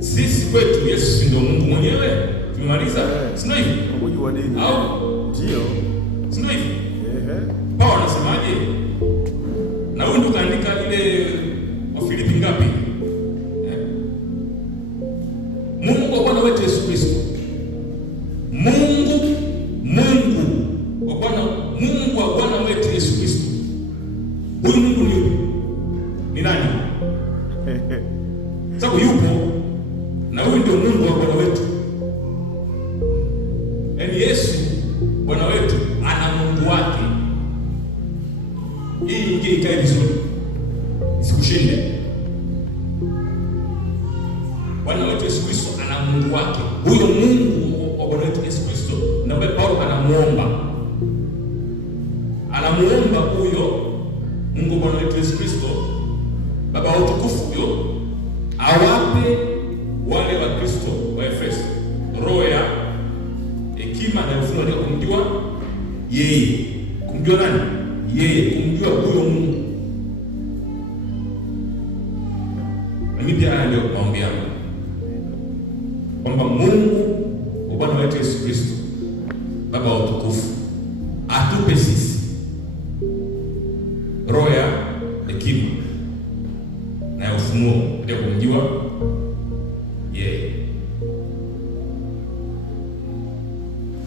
Sisi kwetu Yesu ndio Mungu mwenyewe. Tumemaliza. Sio hivi? Kujua dini. Au Ndio. sio hivi? Ehe. Paulo anasemaje? Na huyu ndio kaandika ile Wafilipi ngapi? Mungu wa Bwana wetu Yesu Kristo. Mungu wa Bwana wetu Yesu Kristo. Huyu Mungu ni yupi? Ni nani? Sababu yupo na huyu ndio Mungu wa Bwana wetu. Yaani Yesu Bwana wetu ana Mungu wake. Hii ingie ikae vizuri. Isikushinde. Bwana wetu Yesu Kristo ana Mungu wake. Huyo Mungu wa Bwana wetu Yesu Kristo na Paulo anamuomba. Anamuomba huyo Mungu wa Bwana wetu Yesu Kristo, Baba wa utukufu huyo, awape wale wa Kristo wa Efeso roho ya hekima na ufunuo wa kumjua yeye. Kumjua nani? Yeye, kumjua huyo Mungu. Mimi pia ndio maombi yangu kwamba Mungu wa Bwana wetu Yesu Kristo, Baba wa utukufu, atupe sisi roho ya hekima na ya ufunuo ya kumjua yeye.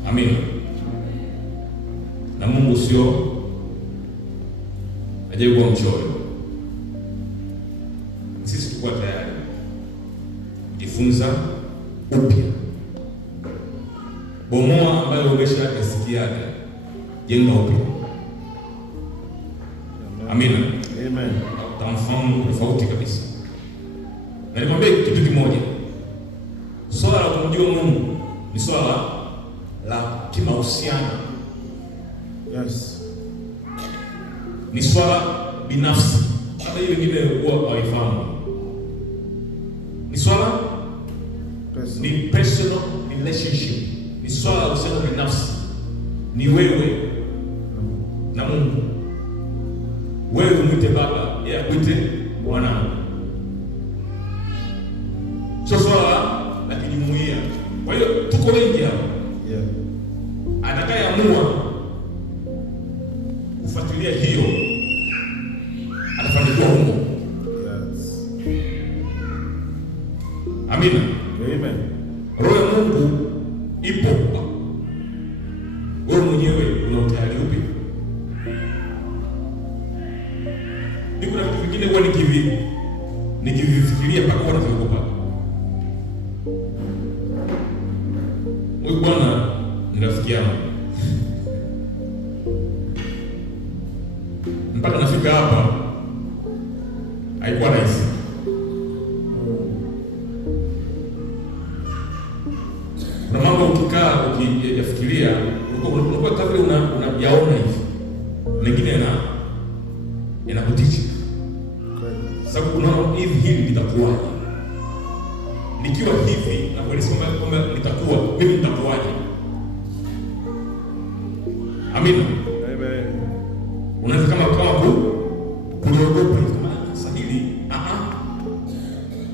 Amina. Na Mungu sio ajabu mchoyo. Sisi tuko tayari kujifunza upya. Bomoa ambayo umeshakasikiaga, jenga upya. Amina. Amen. Tamfahamu tofauti kabisa. Na nikwambie kitu kimoja. Swala la kumjua Mungu ni swala la kimahusiano. Yes. Ni swala binafsi. Hata hiyo wengine huwa hawaifahamu. Ni swala ni personal relationship. Ni swala la uhusiano binafsi. Ni wewe na Mungu. Wewe umwite Baba, yeye akuite mwanangu. Sio swala la kijumuiya. Kwa hiyo tuko wengi hapa. Yeah. Atakayeamua kufuatilia hiyo atafanikiwa huko. Yes. Amina. Amen. Roho ya Mungu ipo. Wewe mwenyewe una utayari upi? Niko na vitu vingine huwa nikivifikiria mpaka wanavyogopa. Huyu bwana ni rafiki yangu. Mpaka nafika hapa haikuwa rahisi. Na mambo ukikaa ukiyafikiria unakuwa kama unayaona hivi. Mengine inakutisha. Sababu unaona hili litakuwaje? Nikiwa hivi na kulisema kwamba litakuwa, mimi nitakuwaje? Amina. Amen. Unaweza kama kuliogopa sasa hili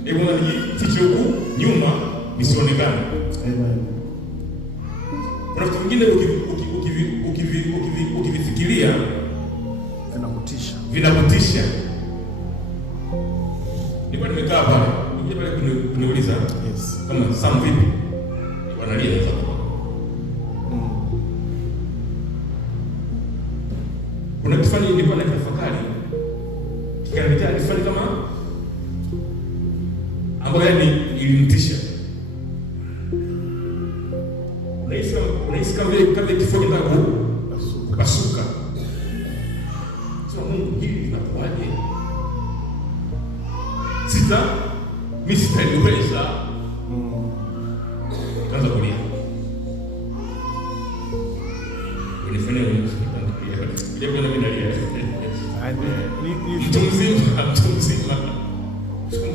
hebu nijifiche huku nyuma nisionekane. Amen. Kuna vitu vingine ukivifikiria vinakutisha. Nilikuwa nimekaa pale, kuniuliza kama Sam vipi? Wanalia sasa. Kuna kifani nilikuwa nakitafakari. Kikaniletea kifani kama ambayo yani ilinitisha. Unahisi kama vile kifo kinataka kupasuka. Sasa Mungu, hili linakuwaje? Mimi sitaiweza. Kaanza kulia. Unifanya nini? Ile bwana mimi nalia. Mtu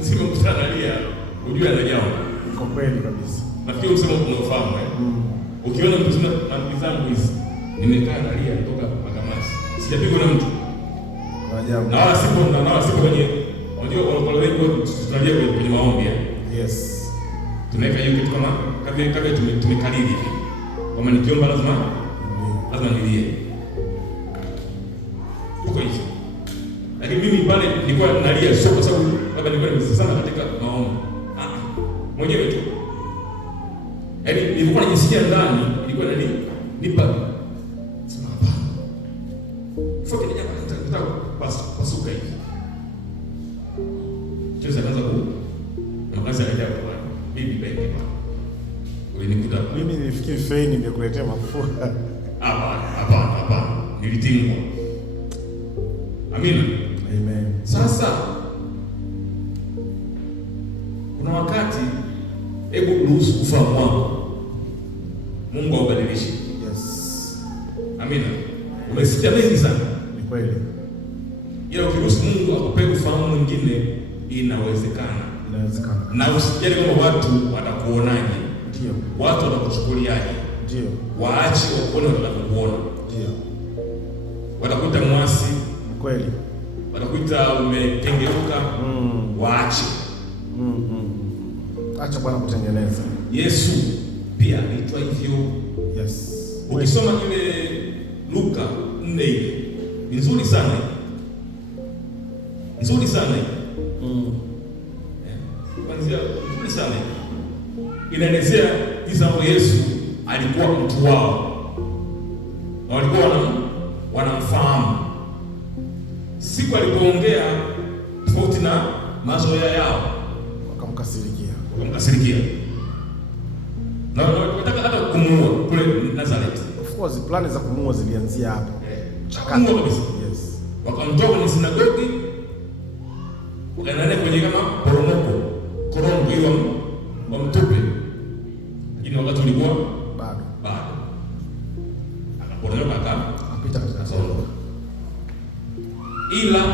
mzima mtanalia. Unajua anajao. Iko kweli kabisa. Nafikiri usema unafahamu ukiona mtu zina na zangu hizi nimekaa nalia kutoka makamasi. Sijapigwa na mtu. Ajabu. Na wala sipo kwenye unajua wale wengi tunalia kwenye maombi. Yes. Tunaweka hiyo kitu kama tumekalili. Kama nikiomba lazima nilie. Uko hivyo. Lakini mimi pale nilikuwa nalia sio kwa sababu labda nilikuwa nimesasana katika maombi. Mwenyewe tu. Yaani nilikuwa najisikia ndani, nilikuwa nipa sema hapa. Foke ni jamaa nataka pasuka hivi. Jose anaanza makazi ya kwa bibi benge pa. Ulinikuta mimi nilifikiri fei ningekuletea mafua. Hapana. Nilitingwa. Amina. Amen. Sasa kuna wakati hebu ruhusu ufahamu wako Mungu aubadilishe. Yes. Amina. Umesikia mengi sana. Ni kweli. Ila ukiruhusu Mungu akupe ufahamu mwingine inawezekana. Na usijali kama watu watakuonaje. Ndio. Watu watakuchukuliaje. Ndio. Waache wakuone watakuona. Ndio. Watakuita mwasi. Ni kweli. Watakuita umekengeuka. Waache. Acha Bwana kutengeneza. Yesu pia aliitwa hivyo. Yes. Ukisoma ile Luka 4 ile ni nzuri sana. Kwanza nzuri sana. Inaelezea jinsi ambavyo Yesu alikuwa mtu wao. Na walikuwa wanamfahamu. Siku alipoongea tofauti na mazoea yao, wakamkasirikia. Na wanataka hata kumuua kule Nazareth. Of course, plani za kumuua zilianzia hapo. Chakamo kabisa. Yes. Wakamtoa kwenye sinagogi. Wakaenda kwenye kama korongo hiyo wamtupe. Lakini wakati ulikuwa bado. Akaporomoka akapita katika songo. Ila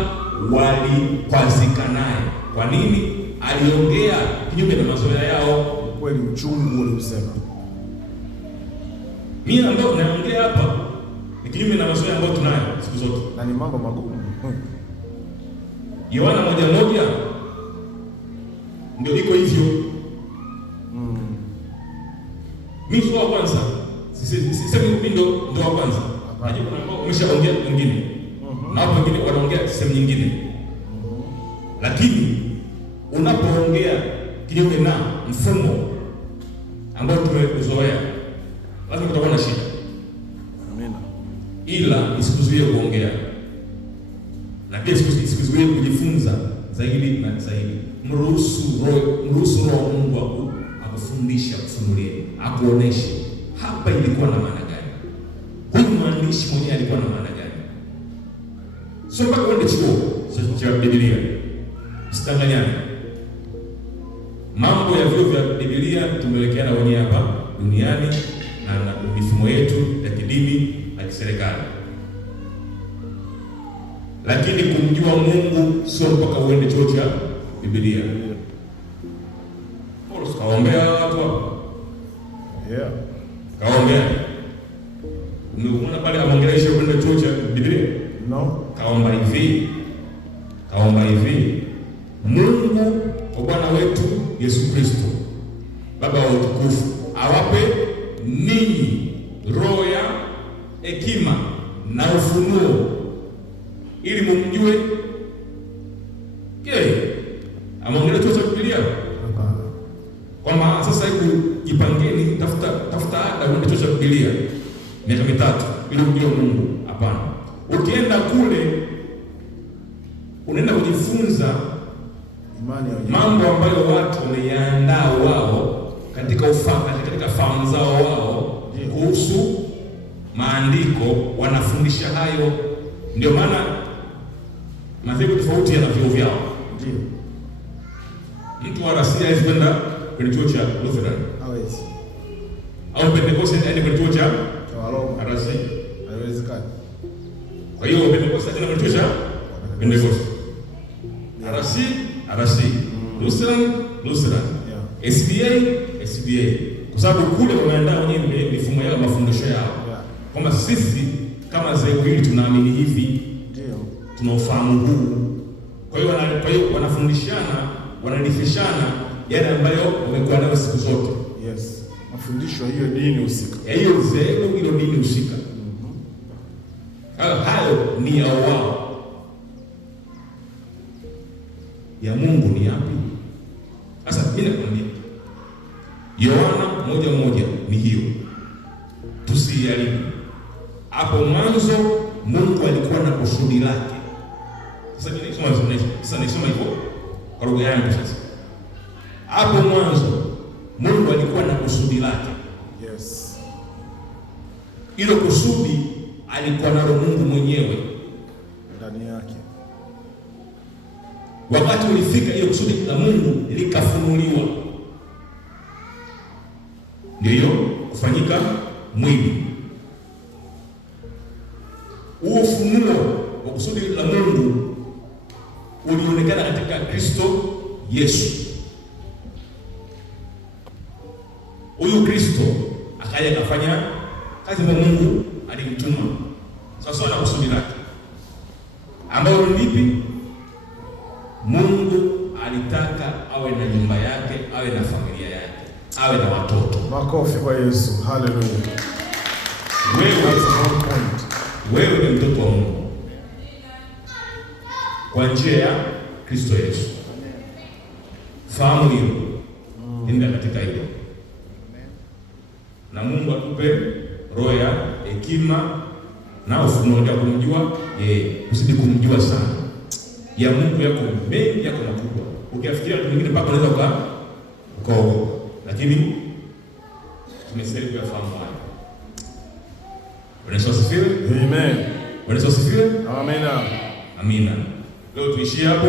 walikwazika naye. Kwa nini? Aliongea kinyume na mazoea yao. Kweli uchungu uliusema. Mimi ambao naongea hapa ni kinyume na mazoea ambayo tunayo siku zote. Na ni mambo magumu. Yohana 1:1 ndio iko hivyo. Mimi sio wa kwanza. Sisemi mimi ndo wa kwanza. Najua kuna ambao umeshaongea wengine. Na hapo wengine wanaongea sehemu nyingine. Lakini unapoongea kinyume na mfumo ambao tumezoea, lazima kutakuwa na shida. Amina. Ila isikuzuie kuongea. Na pia isikuzuie kujifunza zaidi na zaidi. Mruhusu Roho Mungu akufundisha, akufunulie, akuoneshe hapa ilikuwa na maana gani. Huyu mwandishi mwenyewe alikuwa na maana gani? Sio mpaka uende chuo cha Biblia. Msidanganyane. Mambo ya vyuo vya Biblia tumelekeana wenyewe hapa duniani na mifumo yetu ya kidini na kiserikali. lakini kumjua Mungu sio mpaka uende chuo cha Biblia. Paulo kaombea watu hapo. Yeah. Kaombea. Umeona pale amongelesha kwenda chuo cha Biblia? No. Kaomba hivi. Mungu kwa Bwana wetu Yesu Kristo, Baba wa utukufu, awape ninyi roho ya hekima na ufunuo ili mumjue yeye. Amongelea chuo cha Biblia? Kwamba sasa hebu jipangeni, tafuta ada uende chuo cha Biblia miaka 3 ili umjue Mungu. Hapana. Ukienda kule unaenda kujifunza imani ya mambo ambayo watu wameandaa wao katika fahamu zao wao kuhusu maandiko, wanafundisha hayo. Ndio maana madhehebu tofauti yana vyuo vyao. ndio. Mtu wa Rasia hawezi kwenda kwenye chuo cha Lutheran. Hawezi. Au Pentecost aende kwenye chuo cha Waroma. Rasia. Haiwezekani. Kwa hiyo Pentecost aende kwenye chuo cha Pentecost. Rasia. Lutheran. Yeah. SDA. Kwa sababu kule wanaandaa wenyewe mifumo yao, mafundisho yao. Yeah. Kwamba sisi kama dhehebu hili tunaamini hivi. Ndio. Tuna ufahamu huu. Kwa hiyo wanafundishana, wanadifishana yale ambayo wamekuwa nayo siku zote. Yes. Mafundisho hiyo dini husika. Hiyo dhehebu hilo dini husika. Hayo ni ya wao. Ya Mungu ni yapi? Sasa mimi nakwambia Yohana 1:1 ni hiyo. Tusijaribu. Hapo mwanzo Mungu alikuwa na kusudi lake. Sasa nisoma hivyo kwa lugha yangu sasa. Hapo mwanzo Mungu alikuwa na kusudi lake. Yes. Hilo kusudi alikuwa nalo Mungu mwenyewe ndani yake. Wakati ulifika ile kusudi la Mungu likafunuliwa, ndio hiyo kufanyika mwili. Huo ufunuo wa kusudi la Mungu ulionekana katika Kristo Yesu. Huyu Kristo akaja akafanya kazi ambayo Mungu alimtuma sawa na kusudi lake, ambayo ni lipi? Mungu alitaka awe na nyumba yake, awe na familia yake, awe na watoto. Makofi kwa Yesu. Hallelujah. Wewe ni mtoto wa Mungu kwa njia ya Kristo Yesu. Fahamu hilo. Nenda katika hilo. Na Mungu atupe roho ya hekima na ufunuo wa kumjua yeye. Usidi kumjua sana. Ya Mungu yako mengi, yako makubwa. Ukiafikiria watu wengine mpaka unaweza ukaogopa. Lakini tumestahili kuyafahamu haya. Bwana Yesu asifiwe. Amen. Bwana Yesu asifiwe. Amina. Amina. Leo tuishie hapo.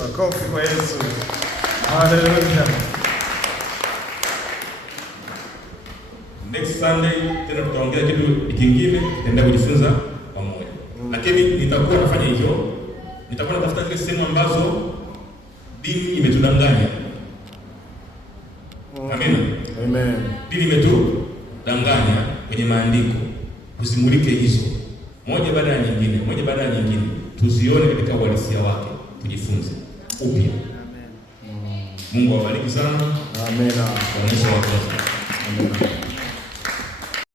Makofi kwa Yesu. Hallelujah. Next Sunday tena tutaongea kitu kingine, tutaenda kujifunza pamoja. Lakini nitakuwa nafanya hivyo. Nitakuwa natafuta zile sehemu ambazo dini imetudanganya. Amina. Amen. Dini imetudanganya kwenye maandiko. Tusimulike hizo moja baada ya nyingine, tuzione katika uhalisia wake, tujifunze upya. Mungu awabariki sana. Amina. Kwa Yesu wa Kristo. Amina.